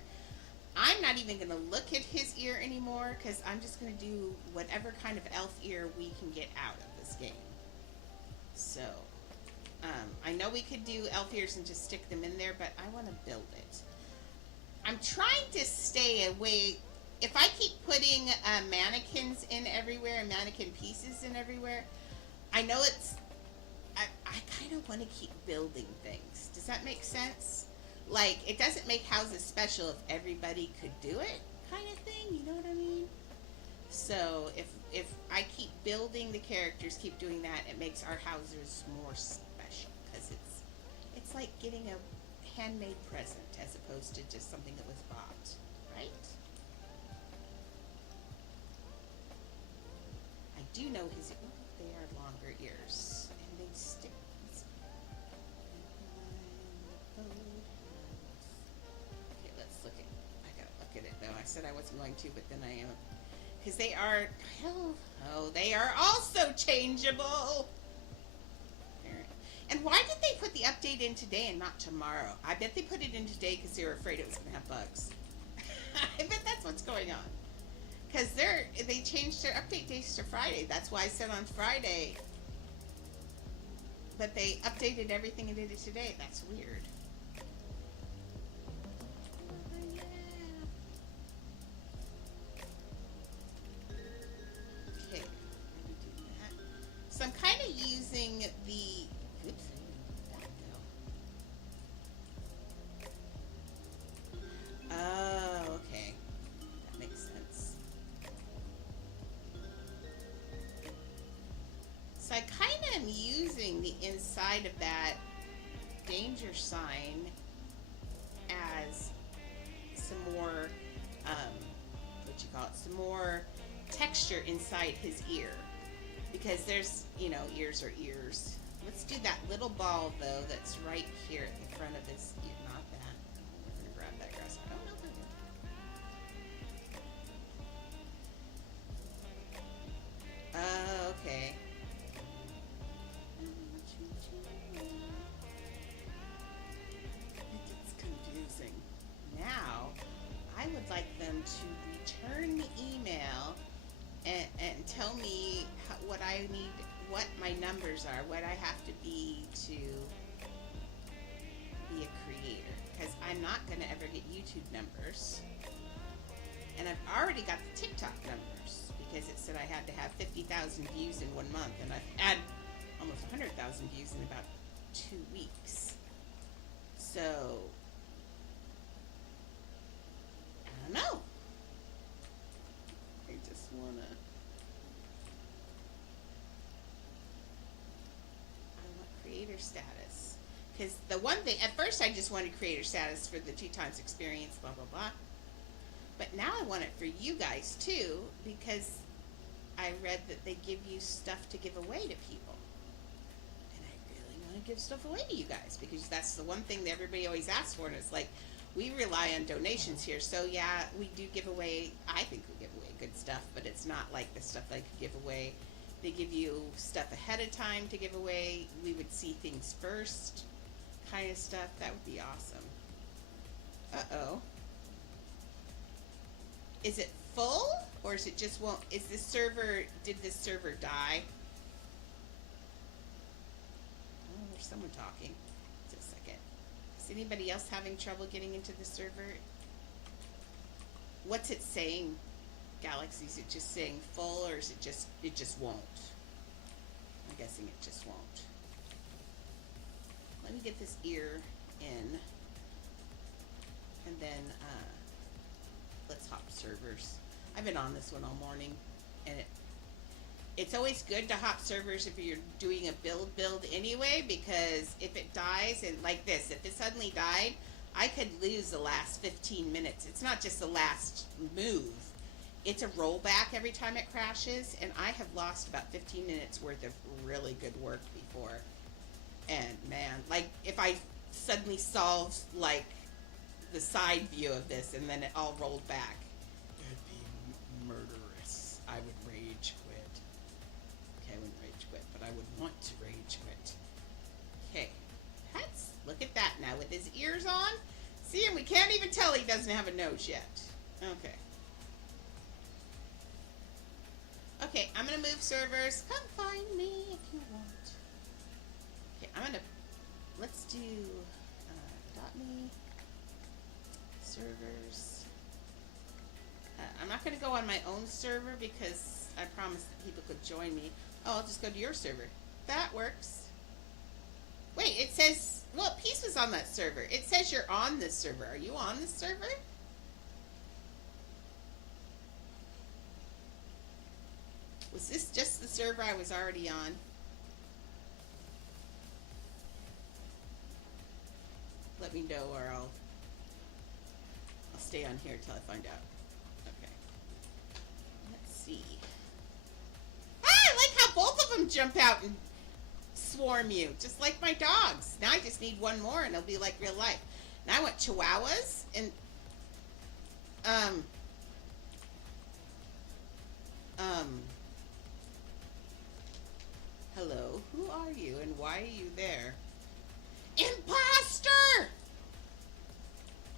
I'm not even going to look at his ear anymore because I'm just going to do whatever kind of elf ear we can get out of this game. So, I know we could do elf ears and just stick them in there, but I want to build it. I'm trying to stay away. If I keep putting mannequins in everywhere and mannequin pieces in everywhere, I know I kind of want to keep building things. Does that make sense? Like, it doesn't make houses special if everybody could do it, kind of thing. You know what I mean? So if I keep building the characters, keep doing that, it makes our houses more special because it's like getting a handmade present as opposed to just something that was bought, right? I do know they are longer ears and they stick. Okay, let's look at. I gotta look at it though. I said I wasn't going to, but then I am. Because they are, they are also changeable. And why did they put the update in today and not tomorrow? I bet they put it in today because they were afraid it was going to have bugs. I bet that's what's going on. Because they changed their update dates to Friday. That's why I said on Friday. But they updated everything and did it today. That's weird. So I'm kind of using the, oops, I didn't that go. Oh, okay. That makes sense. So I kind of am using the inside of that danger sign as some more, some more texture inside his ear. Because there's, ears are ears. Let's do that little ball, though, that's right here at the front of his ear. Not that. We're going to grab that grass. I don't know if I did. Okay. It's confusing. Now, I would like them to return the email and tell me what I need, what my numbers are, what I have to be to be a creator. Because I'm not going to ever get YouTube numbers. And I've already got the TikTok numbers because it said I had to have 50,000 views in 1 month. And I've had almost 100,000 views in about 2 weeks. So, I don't know. I just want to... creator status, because the one thing at first I just wanted creator status for the 2 times experience, blah blah blah, but now I want it for you guys too, because I read that they give you stuff to give away to people, and I really want to give stuff away to you guys because that's the one thing that everybody always asks for, and it's like we rely on donations here. So yeah, we do give away, I think we give away good stuff, but it's not like the stuff that I could give away. They give you stuff ahead of time to give away. We would see things first, kind of stuff. That would be awesome. Uh-oh. Is it full, or is it just won't? Is this server? Did this server die? Oh, there's someone talking. Just a second. Is anybody else having trouble getting into the server? What's it saying? Galaxy, is it just saying full, or is it just won't? I'm guessing it just won't. Let me get this ear in, and then let's hop servers. I've been on this one all morning, and it's always good to hop servers if you're doing a build anyway, because if it dies, and like this, if it suddenly died, I could lose the last 15 minutes. It's not just the last move. It's a rollback every time it crashes, and I have lost about 15 minutes worth of really good work before. And man, like if I suddenly solve like the side view of this, and then it all rolled back. It'd be murderous. I would rage quit. Okay, I wouldn't rage quit, but I would want to rage quit. Okay, pets. Look at that now with his ears on. See, and we can't even tell he doesn't have a nose yet. Okay. Okay, I'm gonna move servers. Come find me if you want. Okay, let's do Adopt Me servers. I'm not gonna go on my own server because I promised that people could join me. Oh, I'll just go to your server. That works. Wait, it says, what piece was on that server? It says you're on this server. Are you on this server? Was this just the server I was already on? Let me know, or I'll stay on here till I find out. Okay. Let's see. Ah, I like how both of them jump out and swarm you, just like my dogs. Now I just need one more and it'll be like real life. Now I want chihuahuas and hello, who are you and why are you there? Imposter!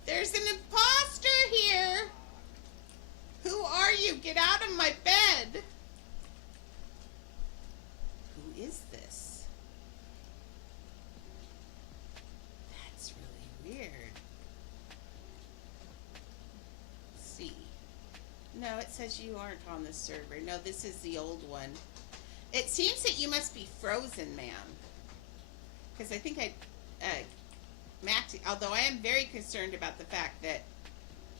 There's an imposter here! Who are you? Get out of my bed! Who is this? That's really weird. Let's see. No, it says you aren't on this server. No, this is the old one. It seems that you must be frozen, ma'am. Because I think Max, although I am very concerned about the fact that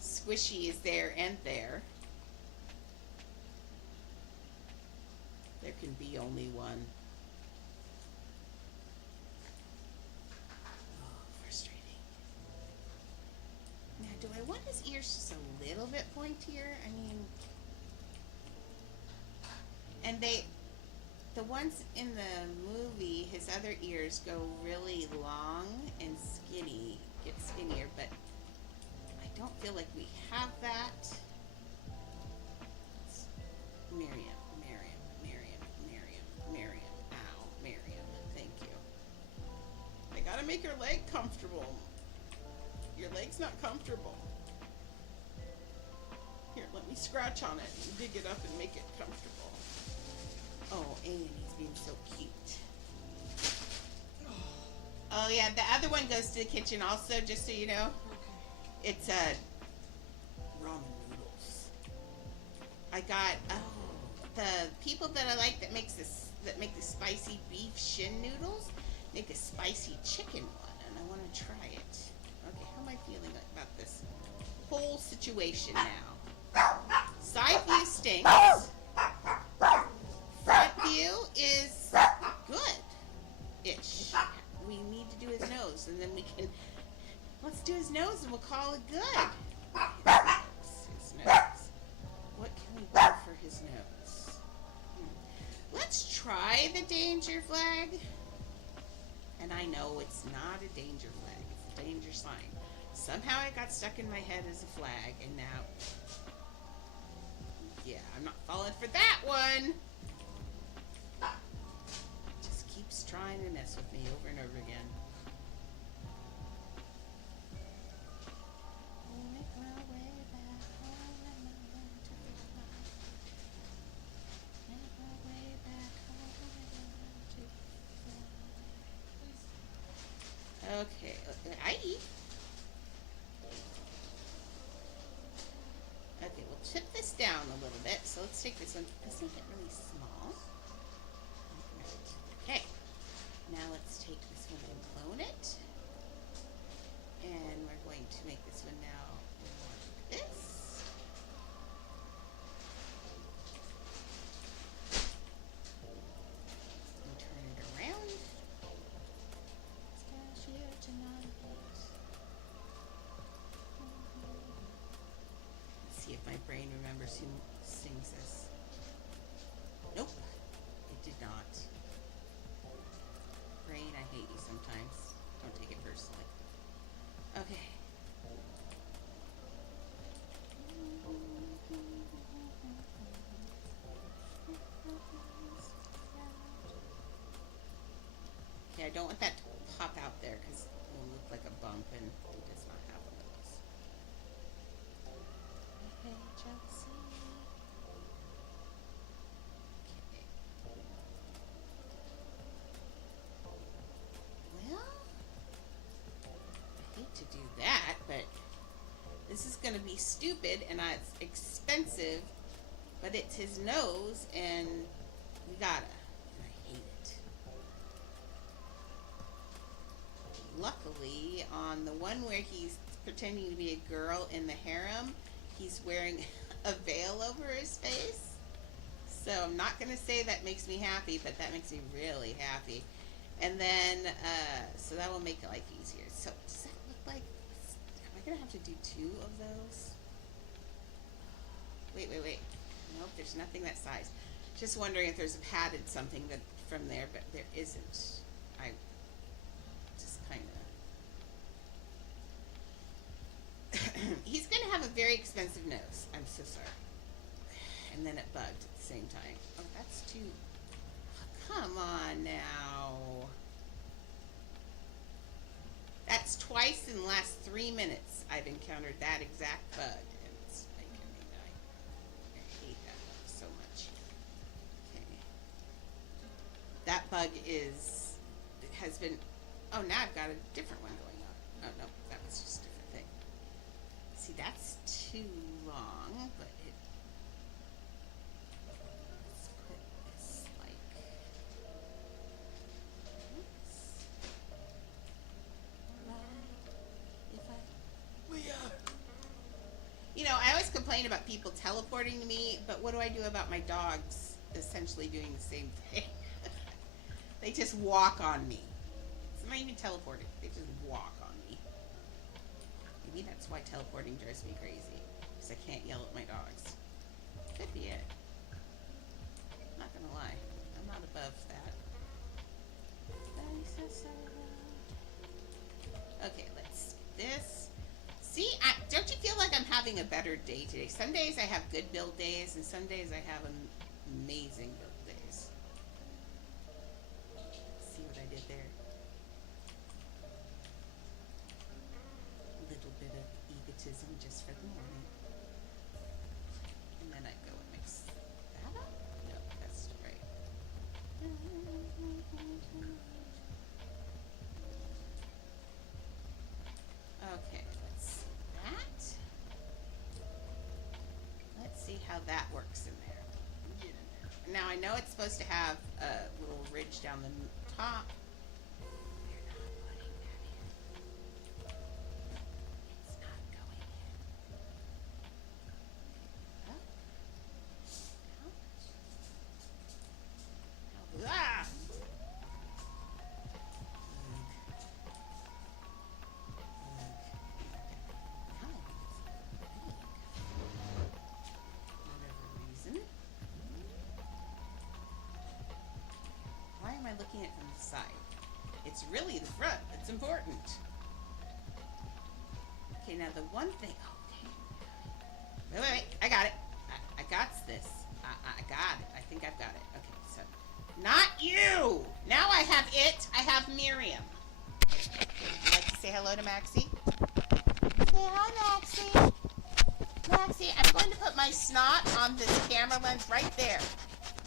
Squishy is there and there. There can be only one. Oh, frustrating. Now, do I want his ears just a little bit pointier? I mean, and the ones in the movie, his other ears go really long and skinny, get skinnier, but I don't feel like we have that. It's Miriam. Ow, Miriam, thank you. I gotta make your leg comfortable. Your leg's not comfortable. Here, let me scratch on it and dig it up and make it comfortable. Oh, and he's being so cute. Oh yeah, the other one goes to the kitchen also, just so you know. Okay. It's ramen noodles. I got the people that I like that make the spicy beef shin noodles make a spicy chicken one, and I want to try it. Okay, how am I feeling about this whole situation now? Side view stinks. Front view is good-ish. We need to do his nose, and then we can... Let's do his nose, and we'll call it good. His nose. What can we do for his nose? Let's try the danger flag. And I know it's not a danger flag. It's a danger sign. Somehow it got stuck in my head as a flag, and now... Yeah, I'm not falling for that one. Just keeps trying to mess with me over and over again. Make my way back home and my way to the light. Make my way back home and to the light. Okay, hi. Okay, we'll tip this down a little bit. So let's take this one. This one get really small. Okay. Now let's take this one and clone it. And we're going to make this one now like this. And turn it around. It's here tonight. Let's see if my brain remembers who sings this. Nope, it did not. Brain, I hate you sometimes. Don't take it personally. Okay. be stupid and it's expensive, but it's his nose and we gotta. And I hate it. Luckily, on the one where he's pretending to be a girl in the harem, he's wearing a veil over his face. So I'm not going to say that makes me happy, but that makes me really happy. And then, so that will make life easier. So does that look like, am I going to have to do 2 of those? Wait. Nope, there's nothing that size. Just wondering if there's a padded something that from there, but there isn't. I just kind of... He's going to have a very expensive nose. I'm so sorry. And then it bugged at the same time. Oh, that's too... Come on now. That's twice in the last 3 minutes I've encountered that exact bug. And it's making me die. I hate that bug so much. Okay. That bug has been... Oh, now I've got a different one going on. Oh, no, that was just a different thing. See, that's too long, but it... Let's put this like... Oops. You know, I always complain about people teleporting to me, but what do I do about my dogs essentially doing the same thing? They just walk on me. It's not even teleporting. They just walk on me. Maybe that's why teleporting drives me crazy. Because I can't yell at my dogs. Could be it. Not gonna lie. I'm not above that. Okay, let's do this. See, don't you feel like I'm having a better day today? Some days I have good build days, and some days I have amazing build days. See what I did there? A little bit of egotism just for the morning. And then I go and mix that up? No, that's right. Okay, let's see that. Let's see how that works in there. Now I know it's supposed to have a little ridge down the top. We're not putting that in. It's not going in. Up. Out. Ah! Looking at it from the side. It's really the front that's important. Okay, now the one thing. Okay. Wait. I got it. I got this. I got it. I think I've got it. Okay, so not you. Now I have it. I have Miriam. Would you like to say hello to Maxie? Say hi, Maxie. Maxie, I'm going to put my snot on this camera lens right there.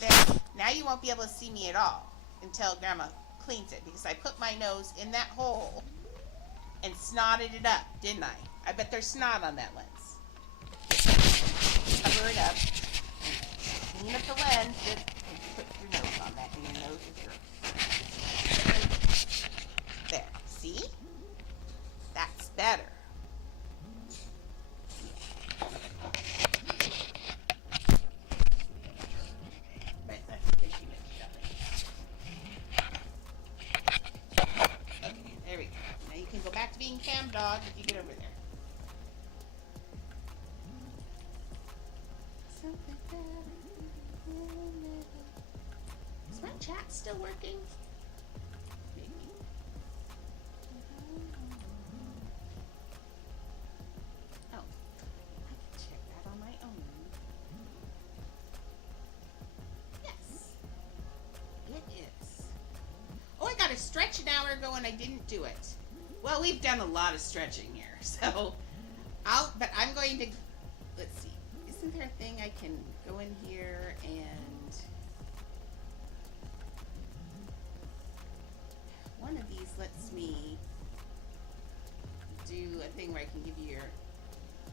There. Now you won't be able to see me at all until Grandma cleans it, because I put my nose in that hole and snotted it up, didn't I? I bet there's snot on that lens. Cover it up. Clean up the lens. Just put your nose on that, and your nose is yours. There. See? That's better. Being cam dog if you get over there. Is my chat still working? Maybe. Oh, I can check that on my own. Yes, it is. Oh, I got a stretch an hour ago and I didn't do it. Well, we've done a lot of stretching here, so but I'm going to, let's see, isn't there a thing I can go in here and, one of these lets me do a thing where I can give you your,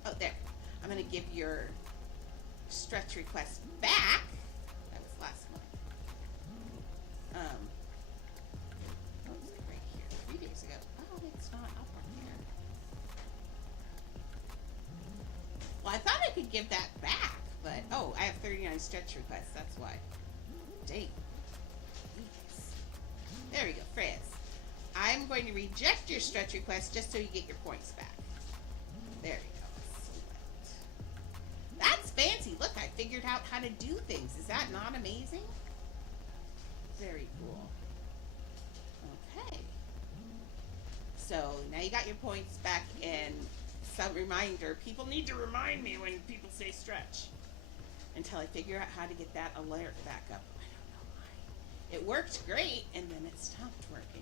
oh, there. I'm going to give your stretch request back. That was last month. What was it right here? 3 days ago. Oh, it's not up on here. Well, I thought I could give that back, but oh, I have 39 stretch requests. That's why. Dang. There we go, Frizz. I'm going to reject your stretch request just so you get your points back. There you go. Select. That's fancy. Look, I figured out how to do things. Is that not amazing? Very cool. Okay. So now you got your points back, and some reminder. People need to remind me when people say stretch until I figure out how to get that alert back up. I don't know why. It worked great, and then it stopped working.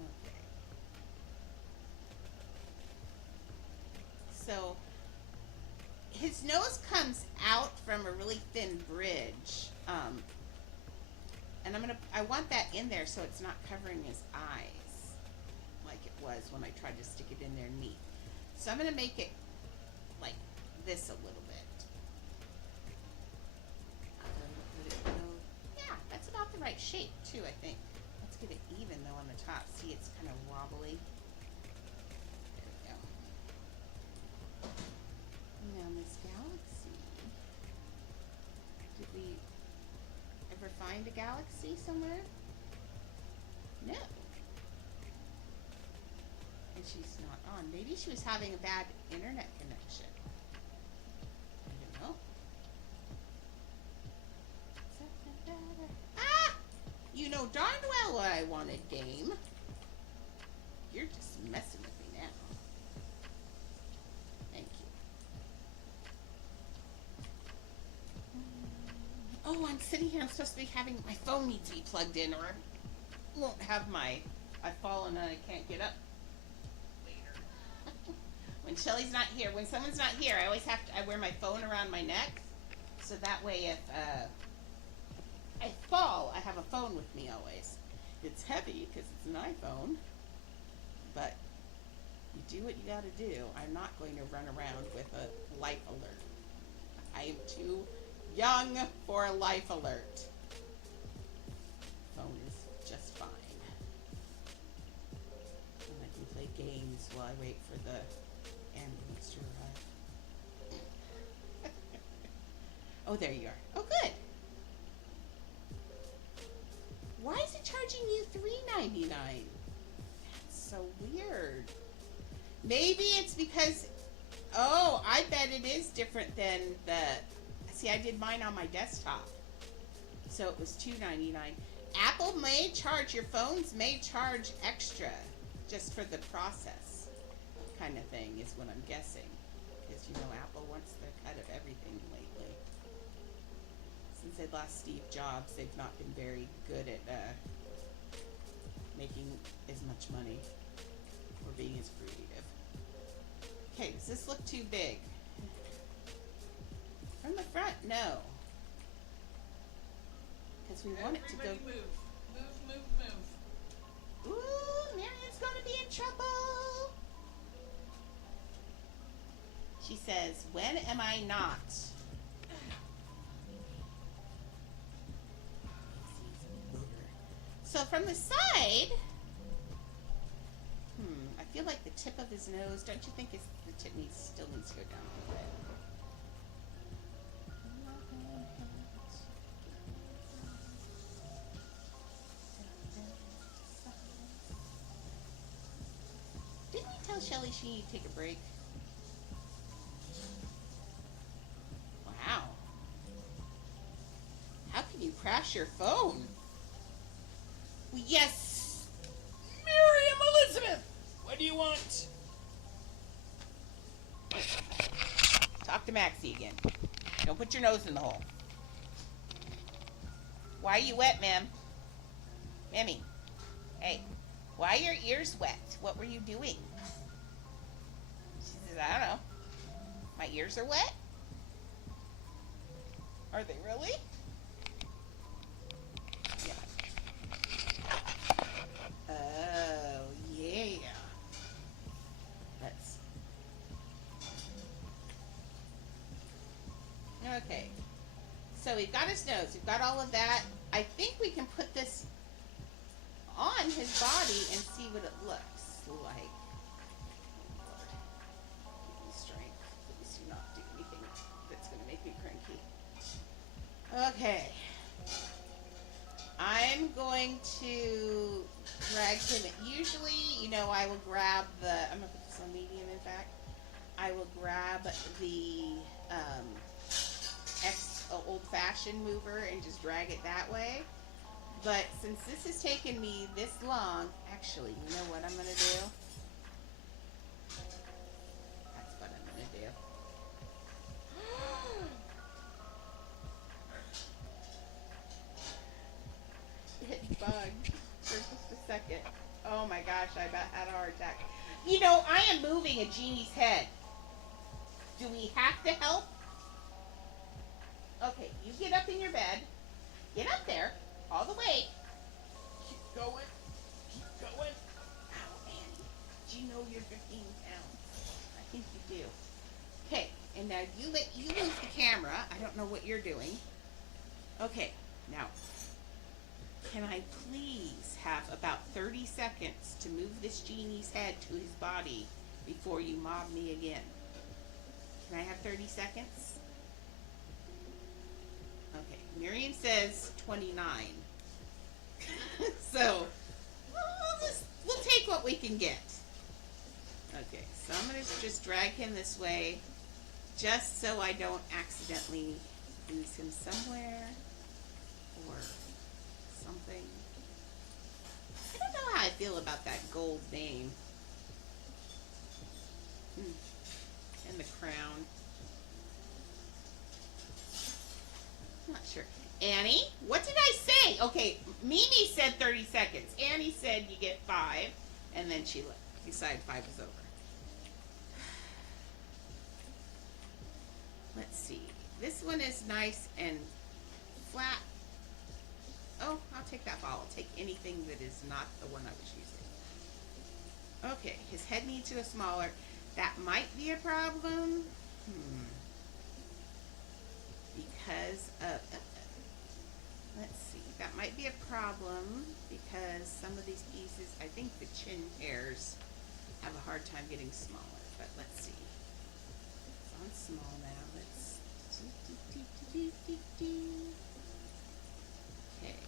Okay. So his nose comes out from a really thin bridge, and I want that in there so it's not covering his eyes like it was when I tried to stick it in there neat. So I'm gonna make it like this a little bit. Yeah, that's about the right shape too, I think. Let's get it even though on the top. See, it's kind of wobbly. There we go. Now Miss Galaxy. Did we ever find a galaxy somewhere? No. And she's not on. Maybe she was having a bad internet connection. I don't know. Ah! You know darn well what I wanted, game. You're just messing with me now. Thank you. Oh, I'm sitting here. I'm supposed to be having my phone needs to be plugged in, or I won't have my. I've fallen and I can't get up later. When Shelly's not here, when someone's not here, I always have to. I wear my phone around my neck, so that way if I fall, I have a phone with me always. It's heavy because it's an iPhone, but you do what you got to do. I'm not going to run around with a life alert. I am too young for a life alert. Phone is just fine. And I can play games while I wait for the ambulance to arrive. Oh, there you are. Oh, good. Why is it charging you $3.99? That's so weird. Maybe it's because, oh, I bet it is different than the, see, I did mine on my desktop. So it was $2.99. Apple may charge, your phones may charge extra just for the process kind of thing is what I'm guessing. Because, you know, Apple wants their cut of everything lately. Since they lost Steve Jobs, they've not been very good at making as much money or being as creative. Okay, does this look too big? From the front, no. Because we want it to go. Everybody move. Ooh, Marion's gonna be in trouble. She says, when am I not? So from the side, I feel like the tip of his nose, don't you think the tip still needs to go down a little bit? Didn't we tell Shelly she needed to take a break? Wow. How can you crash your phone? Well, yes, Miriam Elizabeth, what do you want? Talk to Maxie again. Don't put your nose in the hole. Why are you wet, ma'am? Mammy. Hey, why are your ears wet? What were you doing? She says, I don't know. My ears are wet? Are they really? Yeah. Oh, yeah. Okay. So we've got his nose. We've got all of that. I think we can put this on his body and see what it looks like. Oh, Lord. Give me strength. Please do not do anything that's going to make me cranky. Okay. I'm going to drag him. Usually, I will grab I'm going to put this on medium, in fact. I will grab the old-fashioned mover and just drag it that way. But since this has taken me this long, actually, you know what I'm going to do? That's what I'm going to do. It bugged for just a second. Oh my gosh, I about had a heart attack. I am moving a genie's head. Do we have to help? Okay, you get up in your bed. Get up there, all the way. Keep going. Keep going. Ow, Annie. Do you know you're 15 pounds? I think you do. Okay, and now you lose the camera. I don't know what you're doing. Okay, now, can I please have about 30 seconds to move this genie's head to his body before you mob me again? Can I have 30 seconds? Okay, Miriam says 29. So, we'll take what we can get. Okay, so I'm going to just drag him this way, just so I don't accidentally lose him somewhere, or something. I don't know how I feel about that gold name. And the crown. I'm not sure. Annie, what did I say? Okay, Mimi said 30 seconds. Annie said you get 5, and then she decided 5 was over. Let's see. This one is nice and flat. Oh, I'll take that ball. I'll take anything that is not the one I was using. Okay, his head needs to go smaller. That might be a problem. Because of, let's see, that might be a problem because some of these pieces, I think the chin hairs have a hard time getting smaller, but let's see. It's on small now. Let's, okay.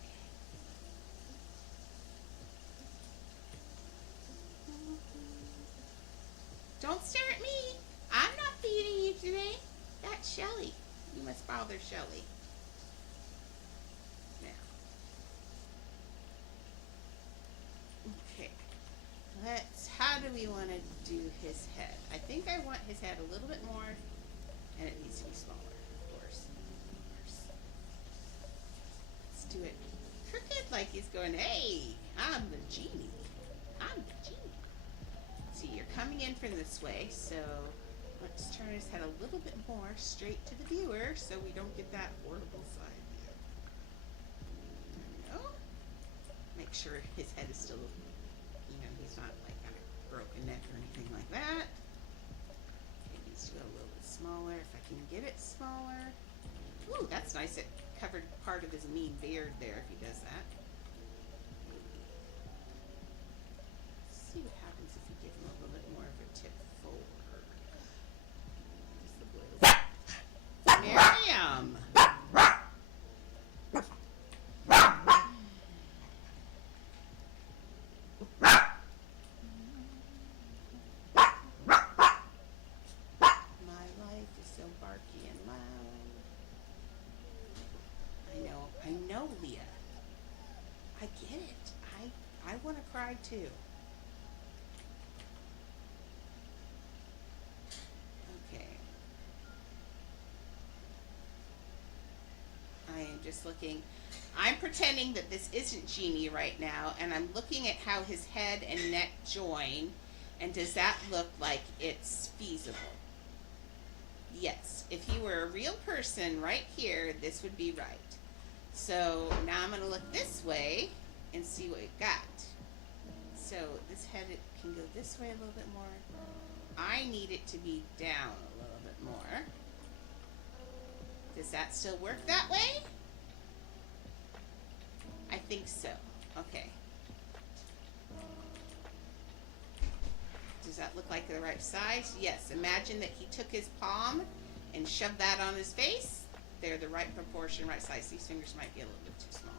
Don't stare at me. I'm not feeding you today. That's Shelly. You must bother Shelly. Now. Okay. How do we want to do his head? I think I want his head a little bit more, and it needs to be smaller, of course. Let's do it crooked like he's going, hey, I'm the genie. I'm the genie. See, you're coming in from this way, so let's turn his head a little bit more straight to the viewer so we don't get that horrible side view. There we go. Make sure his head is still, he's not like got a broken neck or anything like that. It needs to go a little bit smaller if I can get it smaller. Ooh, that's nice. It covered part of his mean beard there if he does that. Let's see what happens if we give him a little bit more of a tip forward. Miriam! My life is so barky and loud. I know, Leah. I get it. I want to cry too. Okay. I am just looking. I'm pretending that this isn't Genie right now, and I'm looking at how his head and neck join, and does that look like it's feasible? Yes. If he were a real person right here, this would be right. So now I'm going to look this way and see what we've got. So this head can go this way a little bit more. I need it to be down a little bit more. Does that still work that way? I think so. Okay. Does that look like the right size? Yes. Imagine that he took his palm and shoved that on his face. They're the right proportion, right size. These fingers might be a little bit too small.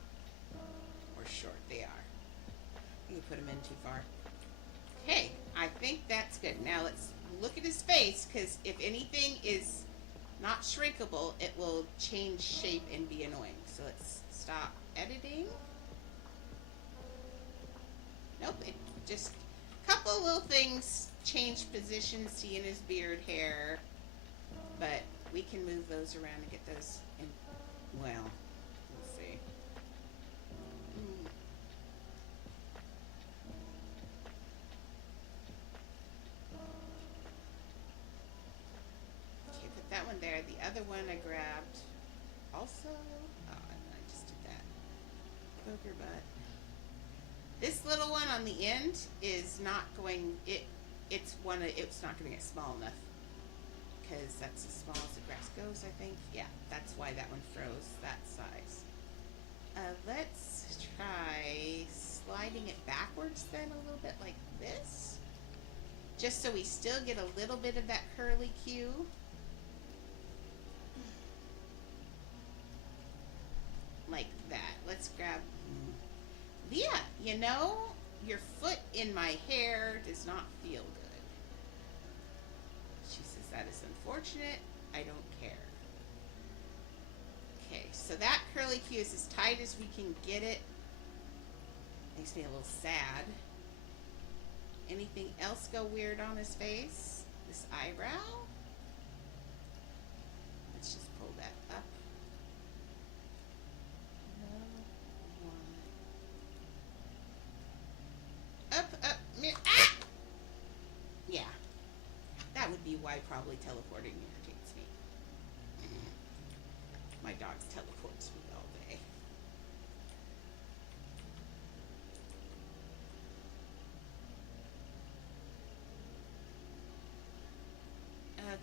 Or short. They are. You can put them in too far. Okay. I think that's good. Now let's look at his face, because if anything is not shrinkable, it will change shape and be annoying. So let's stop editing. Nope, it just a couple little things changed positions, seeing his beard hair, but we can move those around and get those in. Well, we'll see. Okay, put that one there. The other one I grabbed also. Oh, I just did that. Poker butt. This little one on the end is not going. It's not going to get small enough, because that's as small as the grass goes. I think. Yeah, that's why that one froze that size. Let's try sliding it backwards then a little bit like this, just so we still get a little bit of that curly cue. Like that. Let's grab. Leah, you know, your foot in my hair does not feel good. She says that is unfortunate. I don't care. Okay, so that curly cue is as tight as we can get it. Makes me a little sad. Anything else go weird on his face? This eyebrow? Let's just pull that up. Ah! Yeah. That would be why probably teleporting irritates me. My dog's teleports me all day.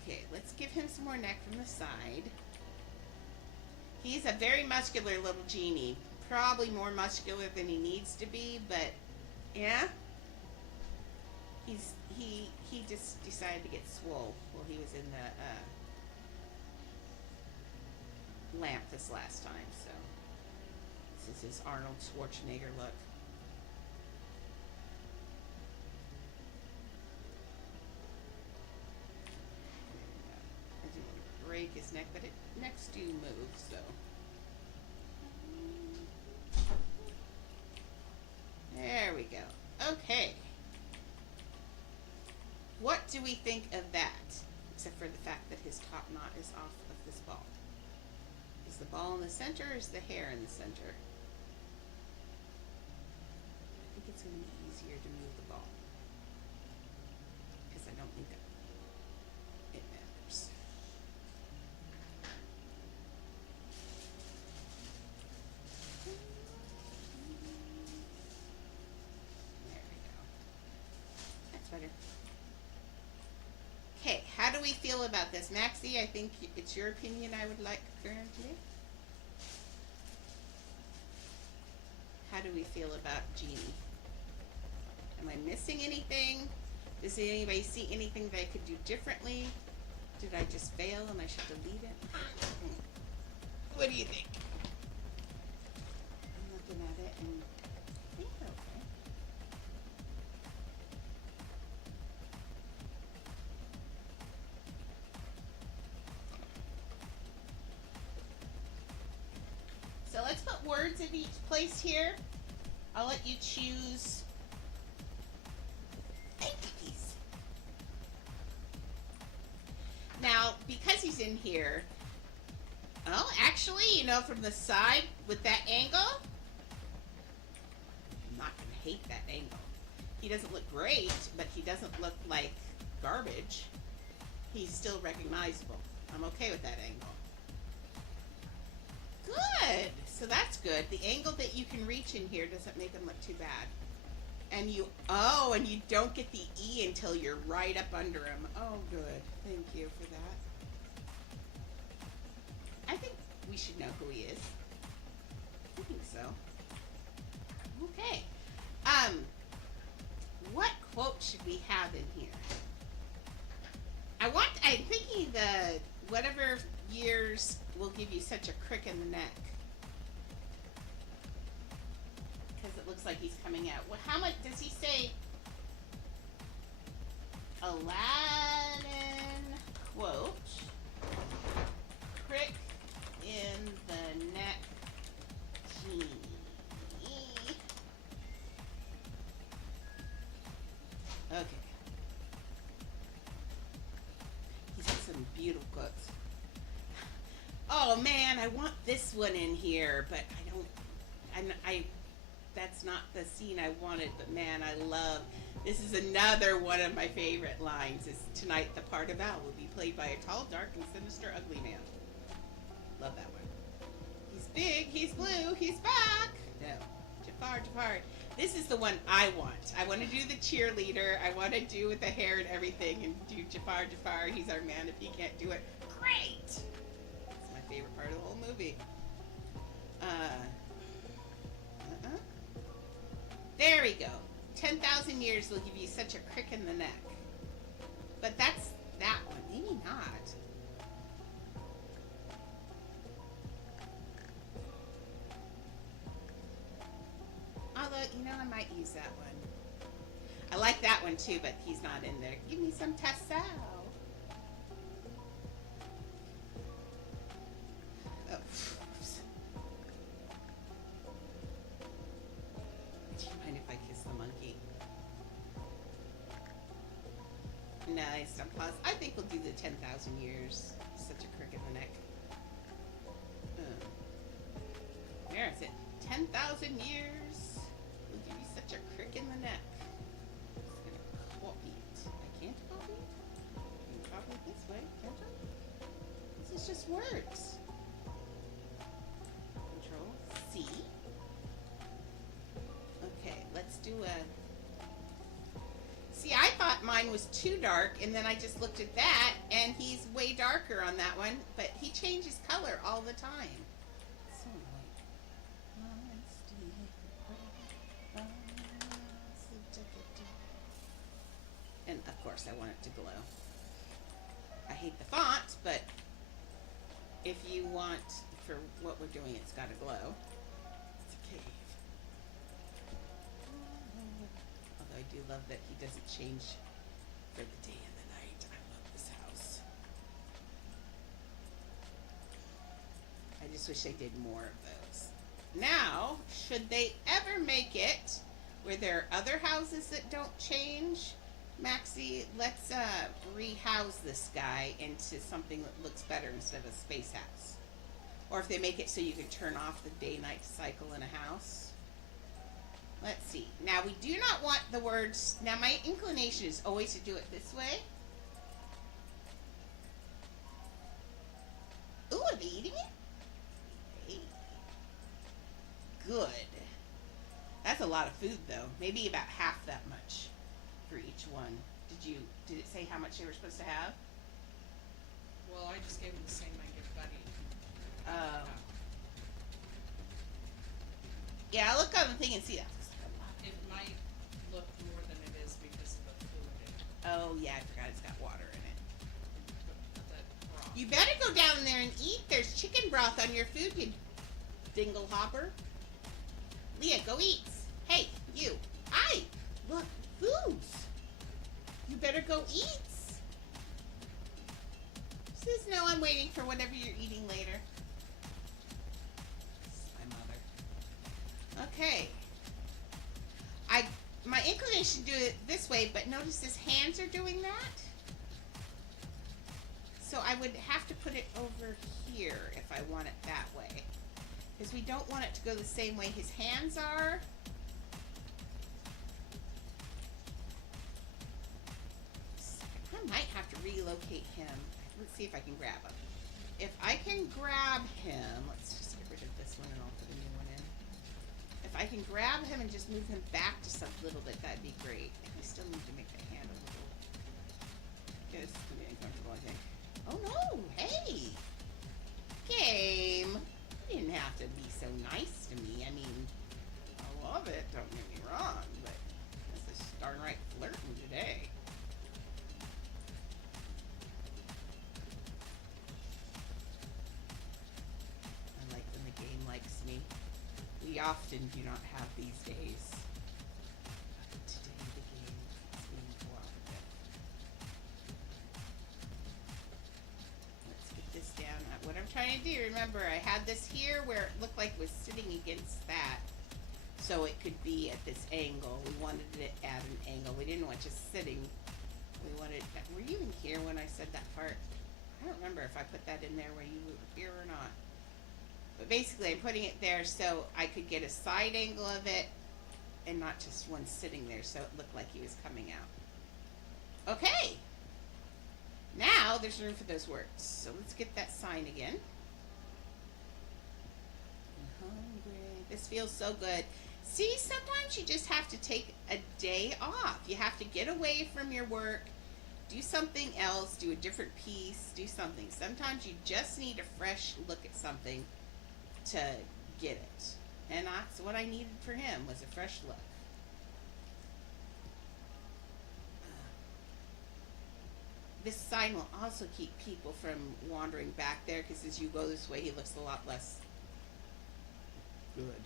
Okay, let's give him some more neck from the side. He's a very muscular little genie. Probably more muscular than he needs to be, but yeah. He just decided to get swole while he was in the lamp this last time, so this is his Arnold Schwarzenegger look. I didn't want to break his neck, but necks do move, so. There we go. Okay. What do we think of that? Except for the fact that his top knot is off of this ball. Is the ball in the center, or is the hair in the center? I think it's going to be easier to move the ball, because I don't think that it matters. There we go. That's better. Okay, how do we feel about this? Maxie, I think it's your opinion I would like currently. How do we feel about Genie? Am I missing anything? Does anybody see anything that I could do differently? Did I just fail and I should delete it? What do you think? I'm looking at it and I think okay. So let's put words in each place here. I'll let you choose. Now, because he's in here, oh, actually, you know, from the side with that angle, I'm not going to hate that angle. He doesn't look great, but he doesn't look like garbage. He's still recognizable. I'm okay with that angle. Good. So that's good. The angle that you can reach in here doesn't make him look too bad. And you don't get the E until you're right up under him. Oh, good. Thank you for that. I think we should know who he is. I think so. Okay. What quote should we have in here? I'm thinking the whatever years will give you such a crick in the neck. Because it looks like he's coming out. Well, how much does he say? Aladdin quote. Crick in the neck. Genie. Okay. He's got some beautiful quotes. Oh man, I want this one in here, but that's not the scene I wanted, but man, I love, this is another one of my favorite lines, is tonight the part of Al will be played by a tall, dark, and sinister ugly man. Love that one. He's big, he's blue, he's back. No, Jafar. This is the one I want. I want to do the cheerleader. I want to do with the hair and everything and do Jafar. He's our man. If he can't do it, great. It's my favorite part of the whole movie. There we go. 10,000 years will give you such a crick in the neck. But that's that one. Maybe not. Although, I might use that one. I like that one too, but he's not in there. Give me some tassel. Oh. Do you mind if I kiss the monkey? Nice. Pause. I think we'll do the 10,000 years. Such a crick in the neck. Where is it? 10,000 years will give you such a crick in the neck. I'm just gonna copy it. I can't copy it? I can copy it this way, can't I? This is just words. Control C. Okay, let's do a... See, I thought mine was too dark, and then I just looked at that, and he's way darker on that one, but he changes color all the time. So and of course I want it to glow. I hate the font, but if you want, for what we're doing, it's got to glow. It's a cave. Although I do love that he doesn't change for the day and the night. I love this house. I just wish they did more of those. Now, should they ever make it where there are other houses that don't change, Maxie, let's rehouse this guy into something that looks better instead of a space house. Or if they make it so you can turn off the day-night cycle in a house. Let's see. Now, we do not want the words... Now, my inclination is always to do it this way. Ooh, are they eating it? Hey. Good. That's a lot of food, though. Maybe about half that much for each one. Did it say how much they were supposed to have? Well, I just gave him the same I give Buddy. Oh. Yeah, I'll look on the thing and see that. It might look more than it is because of the fluid. Oh, yeah, I forgot it's got water in it. That broth. You better go down there and eat. There's chicken broth on your food, you dingle hopper. Leah, go eat. Hey, you. Hi. Look, foods. You better go eat. Says no, I'm waiting for whatever you're eating later. My mother. Okay. My inclination to do it this way, but notice his hands are doing that. So I would have to put it over here if I want it that way. Because we don't want it to go the same way his hands are. I might have to relocate him. Let's see if I can grab him. If I can grab him, let's just get rid of this one and I'll put a new one in. If I can grab him and just move him back just a little bit, that'd be great. I still need to make the hand a little. Okay, this is gonna be uncomfortable, I think. Oh no! Hey! Game! didn't have to be so nice to me. I mean, I love it, don't get me wrong, but this is darn right flirting today. I like when the game likes me. We often do not have these days. But today the game is being cooperative. Let's get this down. What I'm trying to do, remember, I had this here where it looked like it was sitting against that. So it could be at this angle. We wanted it at an angle. We didn't want just sitting. We wanted, were you even here when I said that part? I don't remember if I put that in there where you were here or not. But basically I'm putting it there so I could get a side angle of it and not just one sitting there so it looked like he was coming out. Okay. Now there's room for those words. So let's get that sign again. I'm hungry. This feels so good. See, sometimes you just have to take a day off. You have to get away from your work, do something else, do a different piece, do something. Sometimes you just need a fresh look at something to get it. And that's what I needed for him, was a fresh look. This sign will also keep people from wandering back there, because as you go this way, he looks a lot less good.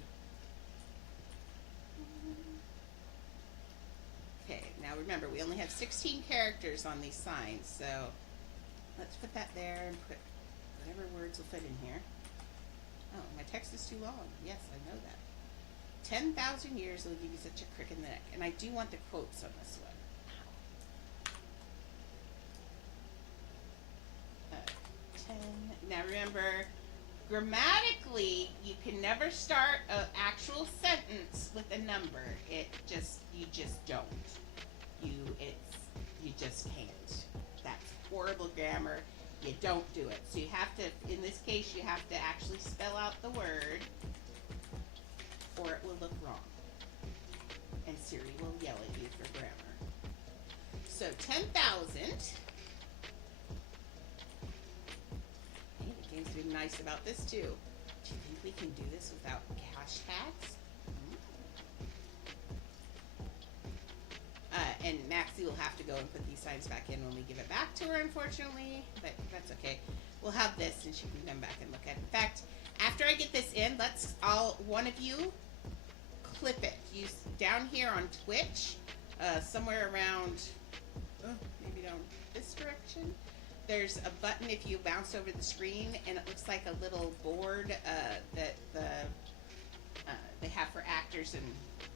Okay, now remember, we only have 16 characters on these signs, so let's put that there and put whatever words will fit in here. Oh, my text is too long. Yes, I know that. 10,000 years will give you such a crick in the neck. And I do want the quotes on this one. 10. Now remember, grammatically, you can never start an actual sentence with a number. You just don't. You just can't. That's horrible grammar. You don't do it. So you have to, in this case, you have to actually spell out the word, or it will look wrong. And Siri will yell at you for grammar. So 10,000. Hey, the game's being nice about this too. Do you think we can do this without hashtags? And Maxie will have to go and put these signs back in when we give it back to her, unfortunately, but that's okay. We'll have this and she can come back and look at it. In fact, after I get this in, let's one of you clip it. Use down here on Twitch, somewhere around, maybe down this direction. There's a button if you bounce over the screen, and it looks like a little board that they have for actors and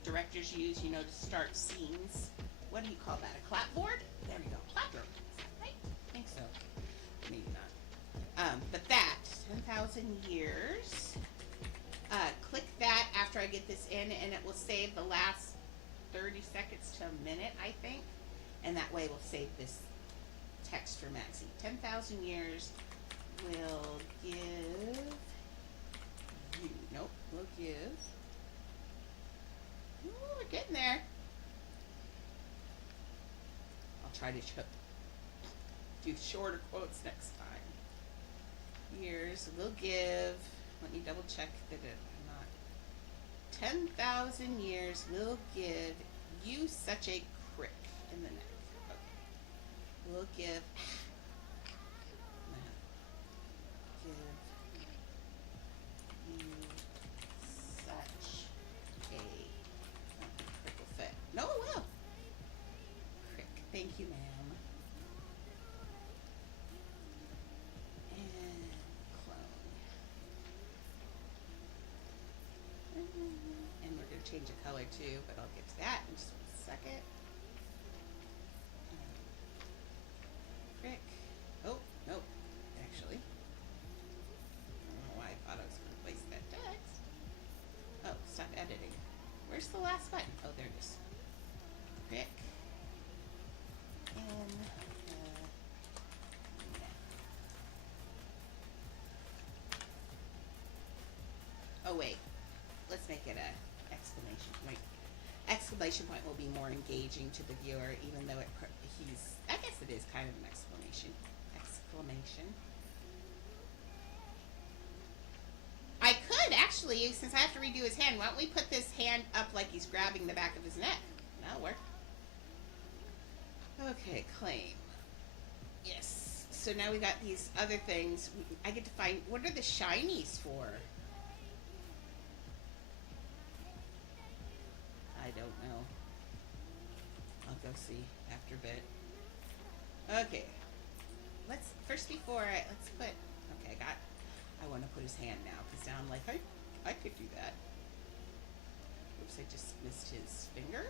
directors use, to start scenes. What do you call that? A clapboard? There we go. Clapboard. Is that right? I think so. Maybe not. But that, 10,000 years. Click that after I get this in, and it will save the last 30 seconds to a minute, I think. And that way we'll save this text for Maxie. 10,000 years will give you. Nope, we'll give. Ooh, we're getting there. I'll try to do shorter quotes next time. Years will give. Let me double check that I'm not. 10,000 years will give you such a crick in the neck. Okay. We'll give. Give you such a crick will fit. No, it will. Crick. Thank you, ma'am. And clone. And we're going to change the color too, but I'll get to that in just a second. Crick. Oh, nope. Actually. I don't know why I thought I was going to place that text. Oh, stop editing. Where's the last button? Oh, there it is. Crick. And, yeah. Oh, wait. Let's make it a exclamation point. Exclamation point will be more engaging to the viewer, even though I guess it is kind of an exclamation. Exclamation. I actually, since I have to redo his hand, why don't we put this hand up like he's grabbing the back of his neck? That'll work. Okay, claim. Yes. So now we got these other things. I get to find, what are the shinies for? I don't know. I'll go see after a bit. Okay. Let's first let's put. Okay, I want to put his hand now because now I'm like I could do that. Oops, I just missed his finger.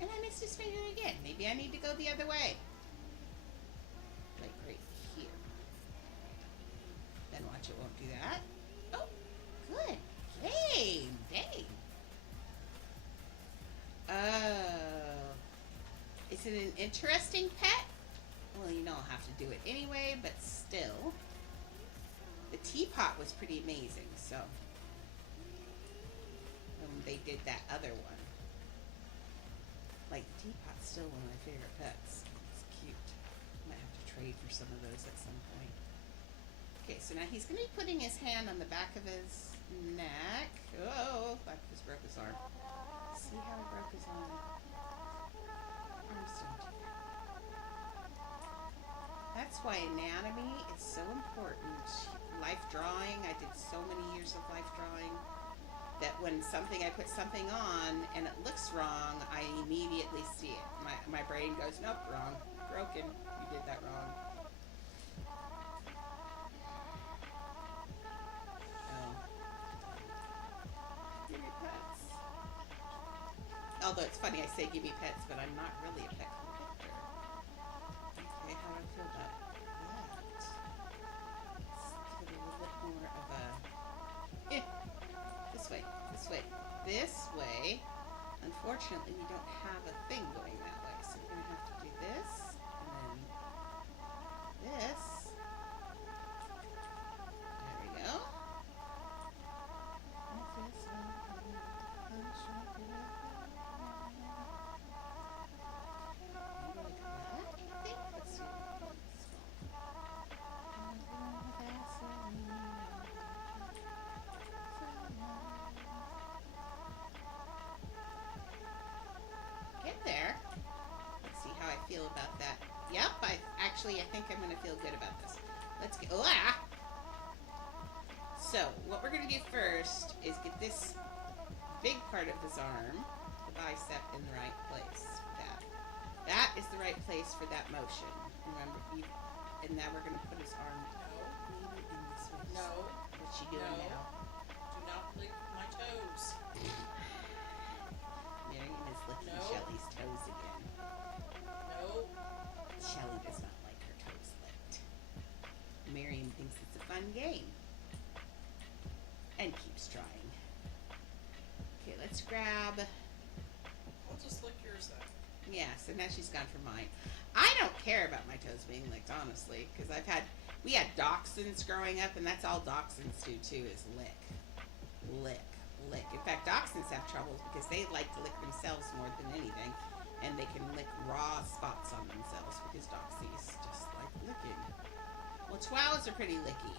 And I missed his finger again. Maybe I need to go the other way. Like right here. Then watch, it won't do that. Oh, good. Game. Dang. Oh. Is it an interesting pet? Well, you know I'll have to do it anyway, but still. The teapot was pretty amazing, so. When they did that other one. Like, the teapot's still one of my favorite pets. It's cute. I might have to trade for some of those at some point. Okay, so now he's going to be putting his hand on the back of his neck. Oh, I just broke his arm. See how I broke his arm? Arms don't do that. That's why anatomy is so important. Life drawing, I did so many years of life drawing that when I put something on and it looks wrong, I immediately see it. My brain goes, nope, wrong, broken, you did that wrong. Oh. Give me pets. Although it's funny, I say give me pets, but I'm not really a pet collector. Okay, how do I feel about that? Let's give it a little bit more of a... This way, this way, this way. Unfortunately, we don't have a thing going that way, so we're going to have to do this, and then this. There we go. Get there. Let's see how I feel about that. Yep, I think I'm going to feel good about this. Let's get... Ah! So, what we're going to do first is get this big part of his arm, the bicep, in the right place. That is the right place for that motion. Remember, and now we're going to put his arm maybe in this way. No. What's she doing now? Do not lick my toes. Marion is licking No. Shelly's toes again. No. Shelly does not like her toes licked. Marion thinks it's a fun game. And keeps trying. Okay, let's grab... I'll just lick yours then. Yeah, so now she's gone for mine. I don't care about my toes being licked, honestly, because we had dachshunds growing up, and that's all dachshunds do too, is lick. Lick. Lick. In fact, dachshunds have troubles because they like to lick themselves more than anything, and they can lick raw spots on themselves because dachshunds just like licking. Well, chihuahuas are pretty licky.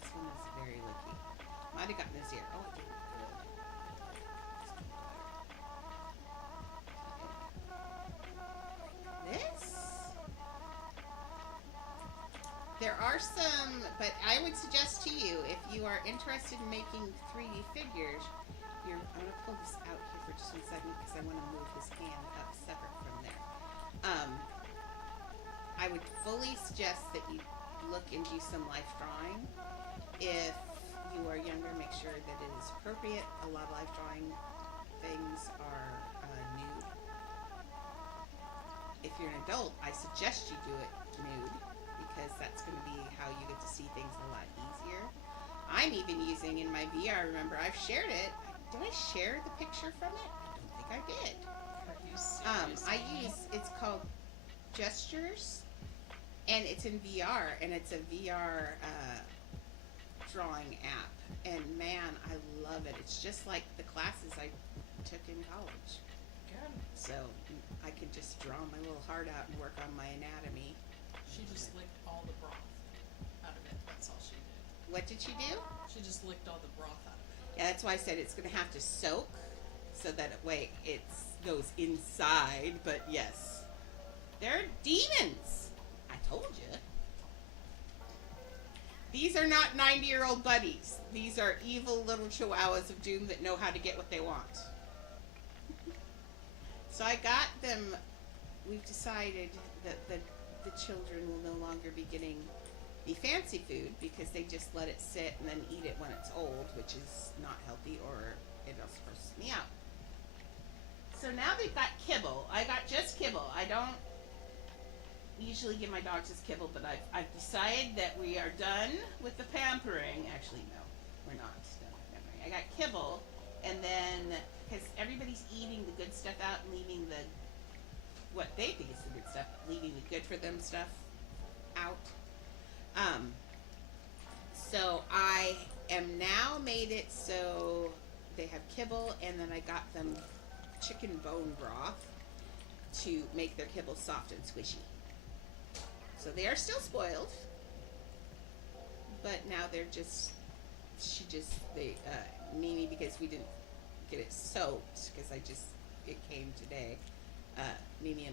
This one is very licky. Might have gotten his ear. Oh, it did good. This? There are some, but I would suggest to you, if you are interested in making 3D figures, I'm going to pull this out here for just 1 second because I want to move his hand up separate from there. I would fully suggest that you look and do some life drawing. If you are younger, make sure that it is appropriate. A lot of life drawing things are nude. If you're an adult, I suggest you do it nude because that's going to be how you get to see things a lot easier. I'm even using in my VR, remember, I've shared it. Did I share the picture from it? I don't think I did. Are you serious? It's called Gestures, and it's in VR, and it's a VR drawing app. And man, I love it. It's just like the classes I took in college. Good. So I can just draw my little heart out and work on my anatomy. She just licked all the broth out out of it. That's all she did. What did she do? She just licked all the broth out of it. Yeah, that's why I said it's going to have to soak so that way it goes inside. But yes, they're demons. I told you. These are not 90-year-old buddies. These are evil little chihuahuas of doom that know how to get what they want. So I got them. We've decided that the children will no longer be getting the fancy food because they just let it sit and then eat it when it's old, which is not healthy or it'll gross me out. So now they've got kibble. I got just kibble. I don't usually give my dogs just kibble, but I've decided that we are done with the pampering. Actually, no, we're not done with pampering. I got kibble, and then because everybody's eating the good stuff out and leaving the what they think is the good stuff, leaving the good for them stuff out. So I am now made it so they have kibble, and then I got them chicken bone broth to make their kibble soft and squishy. So they are still spoiled, but now they're just, Mimi, because we didn't get it soaked, because it came today, Mimi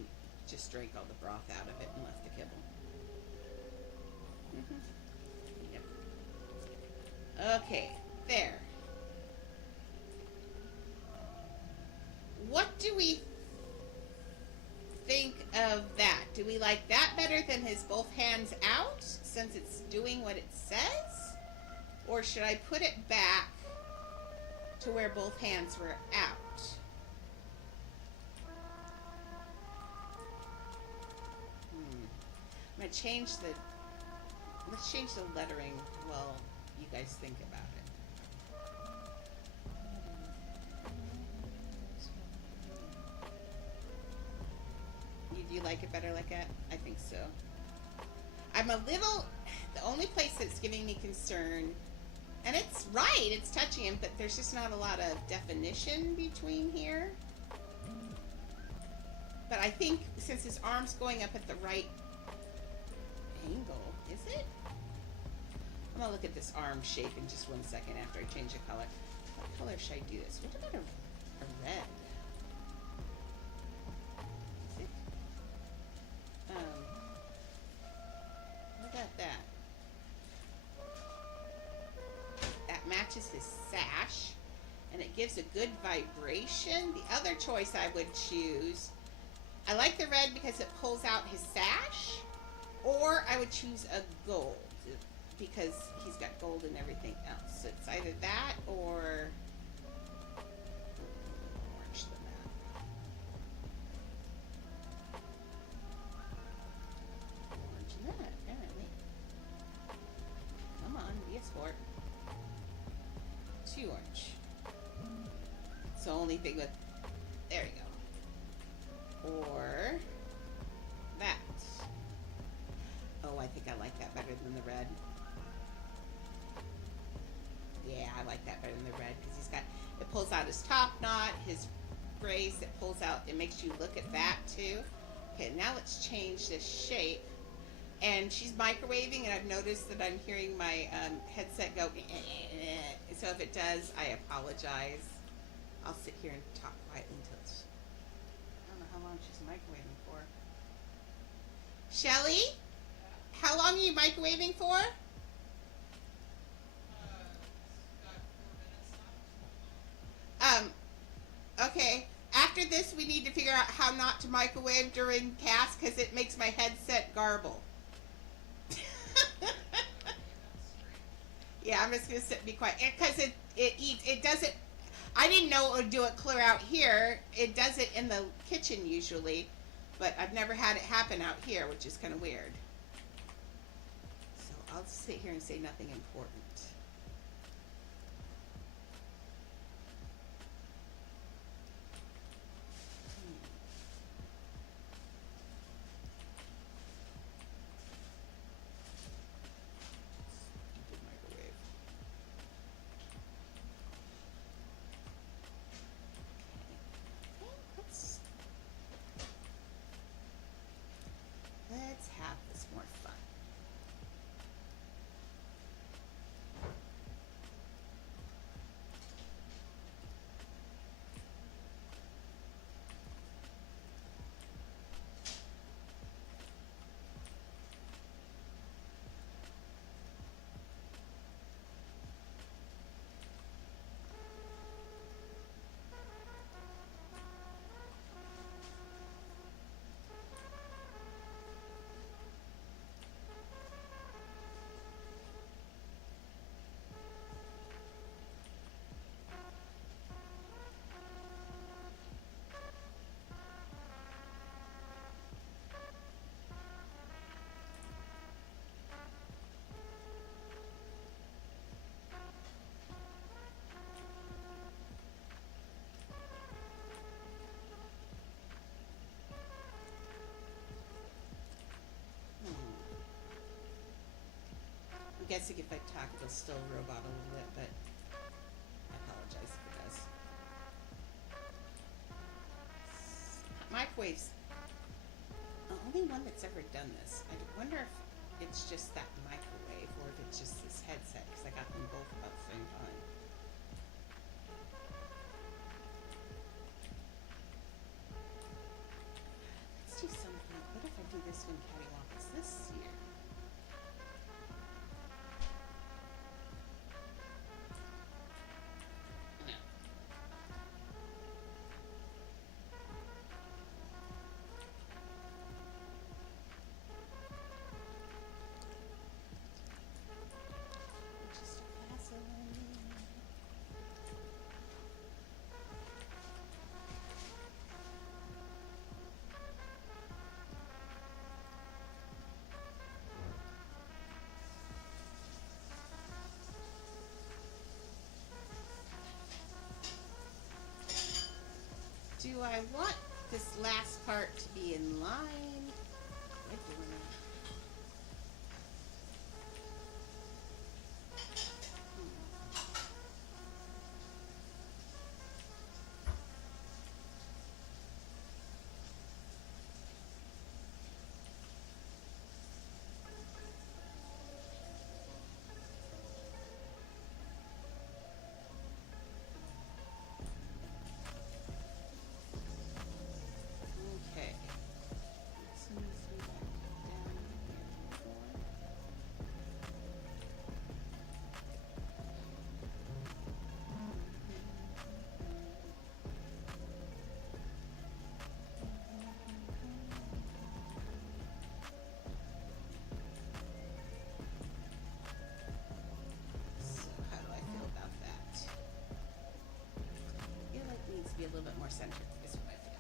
just drank all the broth out of it and left the kibble. Yep. Okay, there. What do we think of that? Do we like that better than his both hands out, since it's doing what it says? Or should I put it back to where both hands were out? I'm gonna change let's change the lettering while you guys think about it. Do you like it better like that? I think so. The only place that's giving me concern, and it's right, it's touching him, but there's just not a lot of definition between here. But I think since his arm's going up at the right angle, is it? I'm gonna look at this arm shape in just 1 second after I change the color. What color should I do this? What about a red? Is it? What about that? That matches his sash, and it gives a good vibration. The other choice I would choose, I like the red because it pulls out his sash, or I would choose a gold because he's got gold and everything else. So it's either that or orange than that. Orange than that, apparently. Come on, be a sport. Too orange. It's the only thing with, there you go. Or that. Oh, I think I like that better than the red. Yeah, I like that better than the red because it pulls out his top knot, his brace, it pulls out, it makes you look at that too. Okay, now let's change this shape. And she's microwaving, and I've noticed that I'm hearing my headset go, so if it does, I apologize. I'll sit here and talk quietly until it's, I don't know how long she's microwaving for. Shelly? How long are you microwaving for? Okay. After this, we need to figure out how not to microwave during cast because it makes my headset garble. Yeah, I'm just gonna sit and be quiet because it eats. It doesn't. I didn't know it would do it clear out here. It does it in the kitchen usually, but I've never had it happen out here, which is kind of weird. So I'll sit here and say nothing important. Microwave. Let's have this more fun. guessing if I talk, it'll still robot a little bit, but I apologize if it does. Microwaves. The only one that's ever done this. I wonder if it's just that microwave or if it's just this headset, because I got them both about the same time. Let's do something. What if I do this one cattywampus this year? No. Just a Vaseline. Do I want this last part to be in line? What do I want? Okay. This needs to be back down here more. So how do I feel about that? I feel like it needs to be a little bit more centered, is what I feel.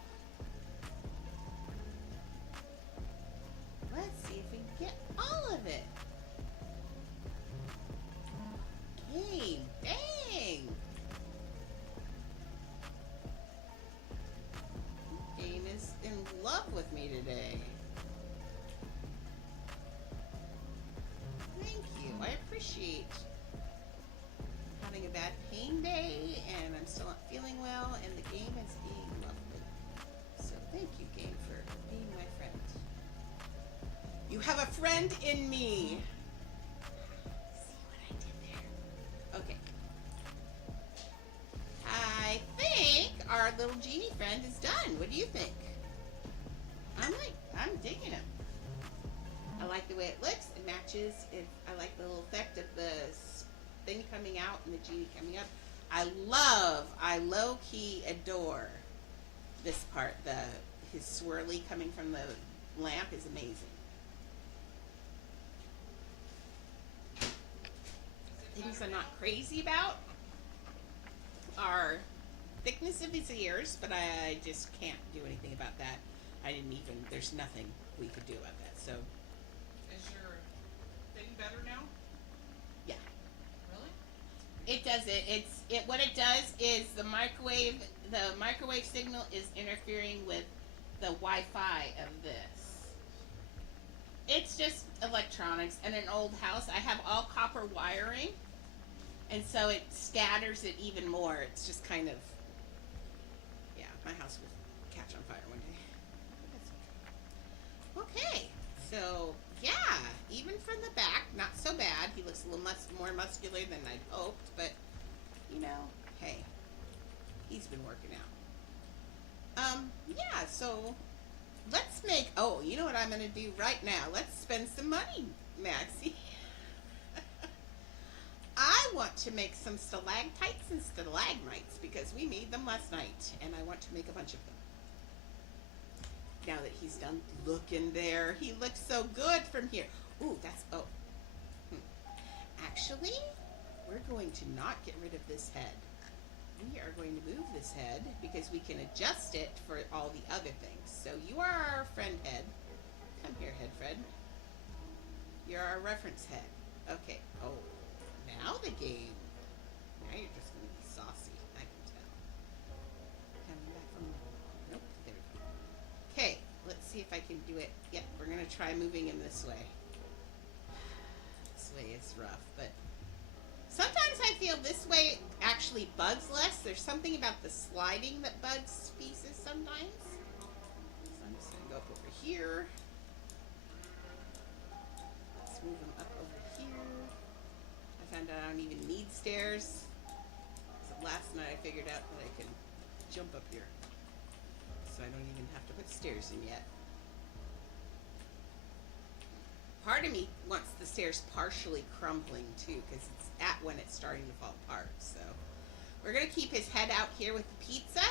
Let's see if we can get all of it. Game, dang! Game is in love with me today. Thank you. I appreciate having a bad pain day, and I'm still not feeling well, and the game is being lovely. So thank you, game, for being my friend. You have a friend in me. See what I did there? Okay. I think our little genie friend is done. What do you think? I'm digging him. I like the way it looks. It matches. I like the little effect of the thing coming out and the genie coming up. I low-key adore this part. His swirly coming from the lamp is amazing. Things I'm not crazy about are thickness of his ears, but I just can't do anything about that. There's nothing we could do about that. So, Is your thing better now? yeah. Really? It does it. What it does is the microwave signal is interfering with the Wi-Fi of this. It's just electronics and an old house. I have all copper wiring, and so it scatters it even more. It's just kind of, yeah, my house will catch on fire one day. Okay, so yeah, even from the back, not so bad. He looks a little more muscular than I'd hoped, but you know, hey, he's been working out. Yeah, so let's make, oh, you know what I'm going to do right now? Let's spend some money, Maxie. I want to make some stalactites and stalagmites because we made them last night, and I want to make a bunch of them. Now that he's done looking there, he looks so good from here. Ooh, Actually, we're going to not get rid of this head. We are going to move this head because we can adjust it for all the other things. So you are our friend head. Come here, head Fred. You're our reference head. Okay. Oh, now the game. Now you're just going to be saucy. I can tell. Coming back from... Nope. There we go. Okay. Let's see if I can do it. Yep. We're going to try moving him this way. This way is rough, but sometimes I feel this way actually bugs less. There's something about the sliding that bugs pieces sometimes. So I'm just gonna go up over here. Let's move them up over here. I found out I don't even need stairs. So last night I figured out that I can jump up here. So I don't even have to put stairs in yet. Part of me wants the stairs partially crumbling too, because it's at when it's starting to fall apart. So we're gonna keep his head out here with the pizza.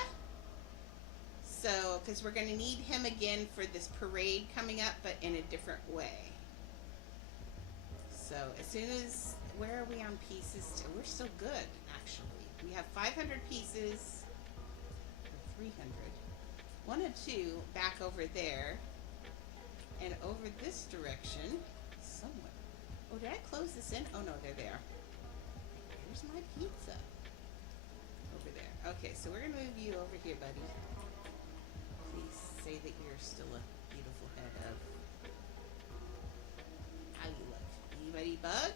So, because we're gonna need him again for this parade coming up, but in a different way. So as soon as, where are we on pieces? We're still good, actually. We have 500 pieces, or 300. 1 and 2 back over there. And over this direction, somewhere. Oh, did I close this in? Oh no, they're there. Here's my pizza. Over there. Okay, so we're gonna move you over here, buddy. Please say that you're still a beautiful head of. How you look? Anybody bug?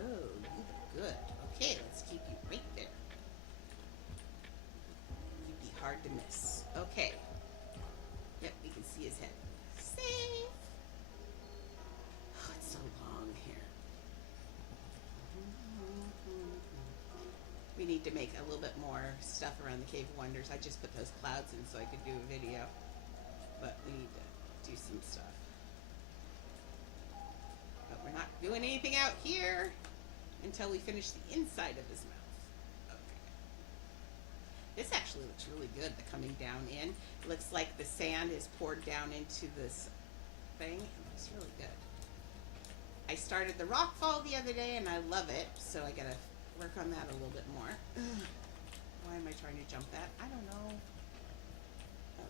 No, you look good. Okay, let's keep you right there. You'd be hard to miss. Okay. Yep, we can see his head. Safe. Oh, it's so long here. We need to make a little bit more stuff around the Cave of Wonders. I just put those clouds in so I could do a video. But we need to do some stuff. But we're not doing anything out here until we finish the inside of his mouth. Okay. This actually looks really good, the coming down in. It looks like the sand is poured down into this thing. It looks really good. I started the rock fall the other day and I love it, so I gotta work on that a little bit more. Why am I trying to jump that? I don't know.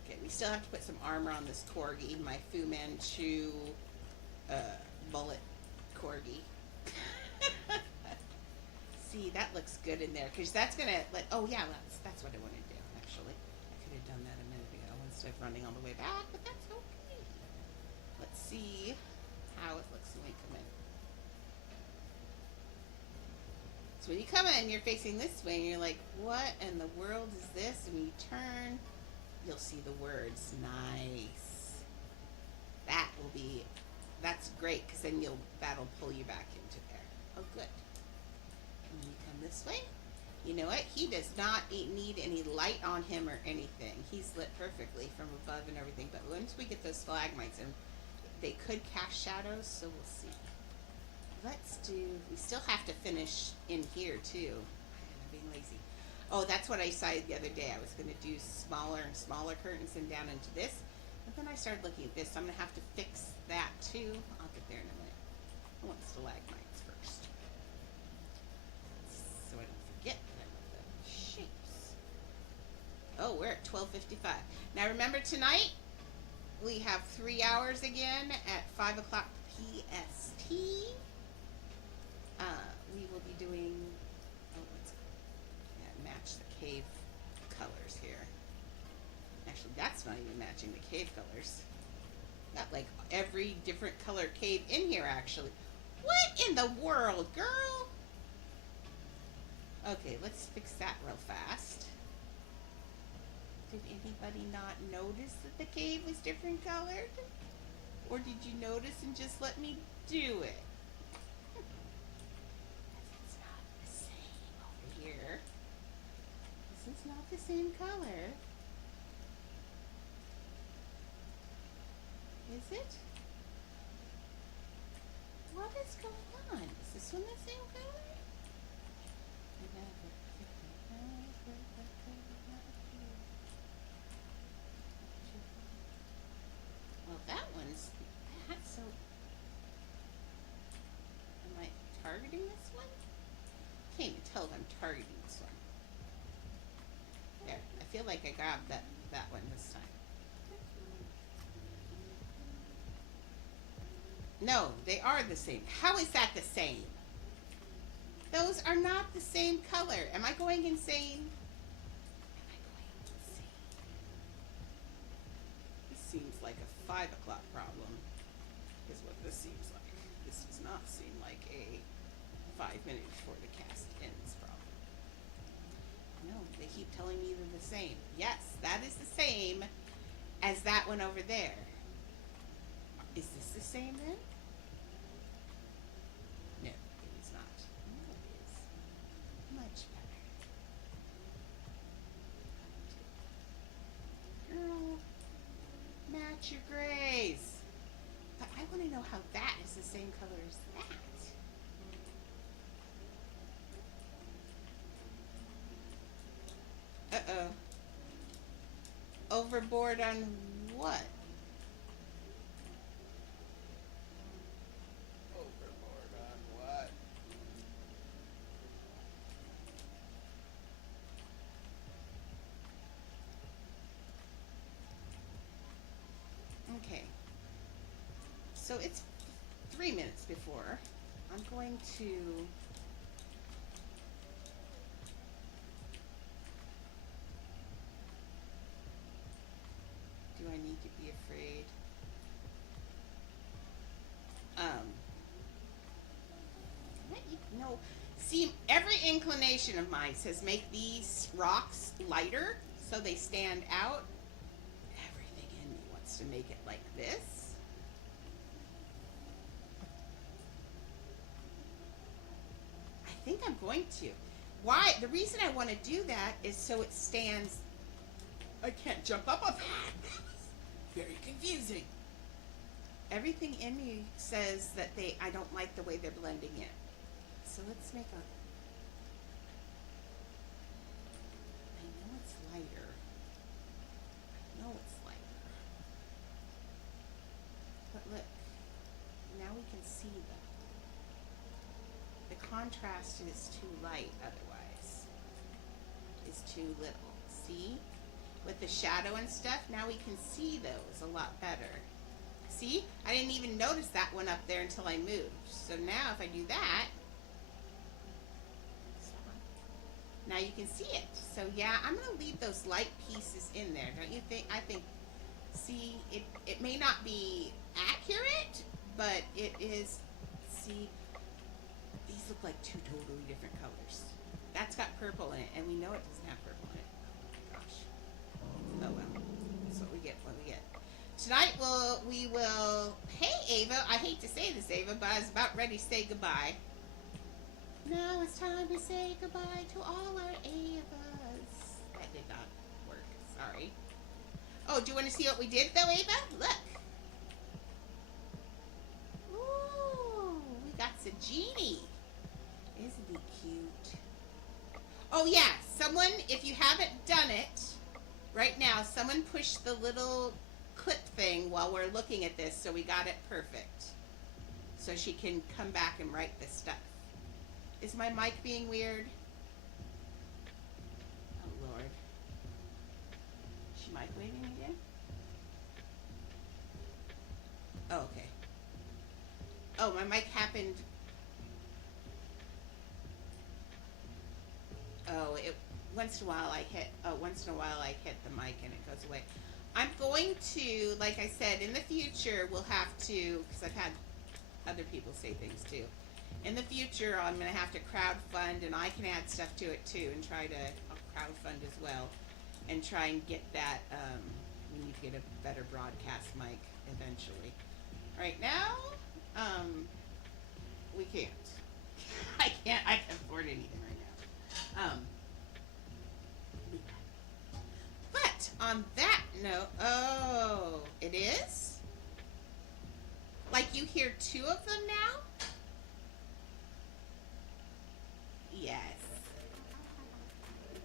Okay, we still have to put some armor on this corgi, my Fu Manchu bullet corgi. See, that looks good in there, because that's gonna let, oh yeah, that's what I want to do, actually. I could have done that a minute ago instead of running all the way back, but that's okay. Let's see how it looks when we come in. So when you come in, you're facing this way, and you're like, what in the world is this? And when you turn, you'll see the words, nice. That will be, that's great, because then that'll pull you back into there. Oh, good. And when you come this way, you know what? He does not need any light on him or anything. He's lit perfectly from above and everything, but once we get those stalagmites in, they could cast shadows, so we'll see. Let's do, we still have to finish in here too. I'm being lazy. Oh, that's what I decided the other day. I was going to do smaller and smaller curtains and down into this. But then I started looking at this, so I'm going to have to fix that too. I'll get there in a minute. I want stalagmites first, so I don't forget that I want the shapes. Oh, we're at 12:55. Now remember, tonight we have 3 hours again at 5 o'clock PST. We will be doing, let's match the cave colors here. Actually, that's not even matching the cave colors. Got like every different color cave in here, actually. What in the world, girl? Okay, let's fix that real fast. Did anybody not notice that the cave was different colored? Or did you notice and just let me do it? It's not the same over here. This is not the same color. Is it? What is going on? Is this one the same color? Well, that's so... Am I targeting this one? Can't even tell if I'm targeting this one. There, I feel like I grabbed that one this time. No, they are the same. How is that the same? Those are not the same color. Am I going insane? Am I going insane? This seems like a 5 o'clock problem, is what this seems like. This this does not seem like a 5 minute before the cast ends problem. No, they keep telling me they're the same. Yes, that is the same as that one over there. Is this the same then? No, it is not. No, it is much better. Girl, match your grays. But I want to know how that is the same color as that. Uh-oh. Overboard on what? Overboard on what? Okay. So it's 3 minutes before. I'm going to do I need to be afraid? No. See, every inclination of mine says make these rocks lighter so they stand out. Everything in me wants to make it like this. I think I'm going to. Why? The reason I want to do that is so it stands. I can't jump up on that. Very confusing. Everything in me says that I don't like the way they're blending in. So let's make a. I know it's lighter. I know it's lighter. But look, now we can see them. The contrast is too light otherwise. Is too little. See? With the shadow and stuff, now we can see those a lot better. See? I didn't even notice that one up there until I moved. So now if I do that, now you can see it. So yeah, I'm going to leave those light pieces in there. Don't you think? I think, see, it may not be accurate, but it is, see, these look like two totally different colors. That's got purple in it, and we know it doesn't have purple in it. Oh my gosh. Oh well, that's what we get, Tonight we will, hey Ava, I hate to say this, Ava, but I was about ready to say goodbye. Now it's time to say goodbye to all our Avas. That did not work, sorry. Oh, do you want to see what we did though, Ava? Look. Ooh, we got Sagini. Isn't he cute? Oh yeah, someone, if you haven't done it, right now, someone push the little clip thing while we're looking at this so we got it perfect. So she can come back and write this stuff. Is my mic being weird? Oh Lord. Is she mic waving again? Oh, okay. Oh, my mic happened. Oh, once in a while I hit the mic and it goes away. I'm going to, like I said, in the future we'll have to, because I've had other people say things too. In the future I'm going to have to crowdfund, and I can add stuff to it too, and try to crowdfund as well, and try and get that, we need to get a better broadcast mic eventually. Right now, we can't. I can't afford anything right now. But on that note, oh, it is? Like you hear two of them now? Yes.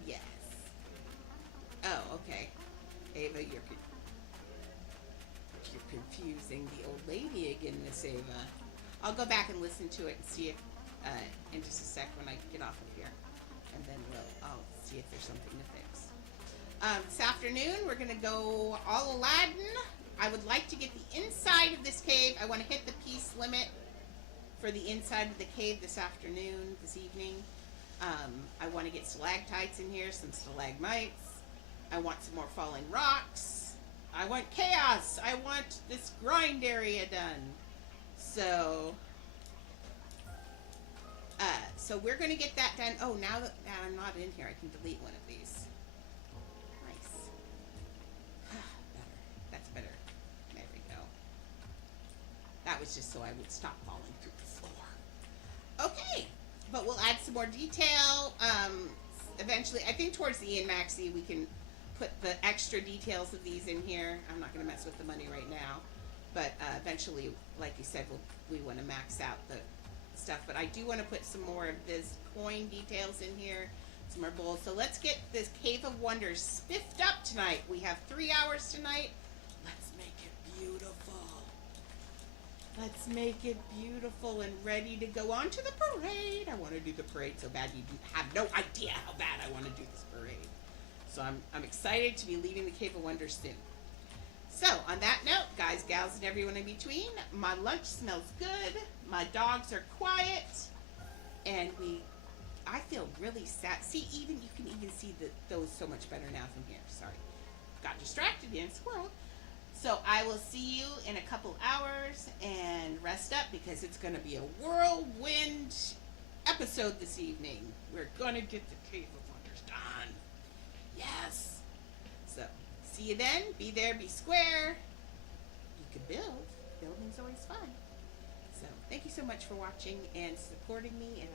Yes. Oh, okay. Ava, you're confusing the old lady again, Miss Ava. I'll go back and listen to it and see if, in just a sec when I get off of here. And then I'll see if there's something to fix. This afternoon, we're going to go all Aladdin. I would like to get the inside of this cave. I want to hit the piece limit for the inside of the cave this evening. I want to get stalactites in here, some stalagmites. I want some more falling rocks. I want chaos. I want this grind area done. So, So we're going to get that done. Oh, now that I'm not in here, I can delete one of these. Nice. Better. That's better. There we go. That was just so I would stop falling through the floor. Okay, but we'll add some more detail. Eventually, I think towards the end, Maxie, we can put the extra details of these in here. I'm not going to mess with the money right now, but eventually, like you said, we want to max out the stuff. But I do want to put some more of this coin details in here, some more bowls. So let's get this Cave of Wonders spiffed up tonight. We have 3 hours tonight. Let's make it beautiful. Let's make it beautiful and ready to go on to the parade. I want to do the parade so bad you have no idea how bad I want to do this parade. So I'm excited to be leaving the Cave of Wonders soon. So on that note, guys, gals, and everyone in between, my lunch smells good. My dogs are quiet, and I feel really sad. See, you can even see those so much better now from here. Sorry, got distracted in a squirrel. So I will see you in a couple hours, and rest up because it's going to be a whirlwind episode this evening. We're going to get the Cave of Wonders done. Yes. So see you then. Be there, be square. You can build. Building's always fun. So thank you so much for watching and supporting me, and I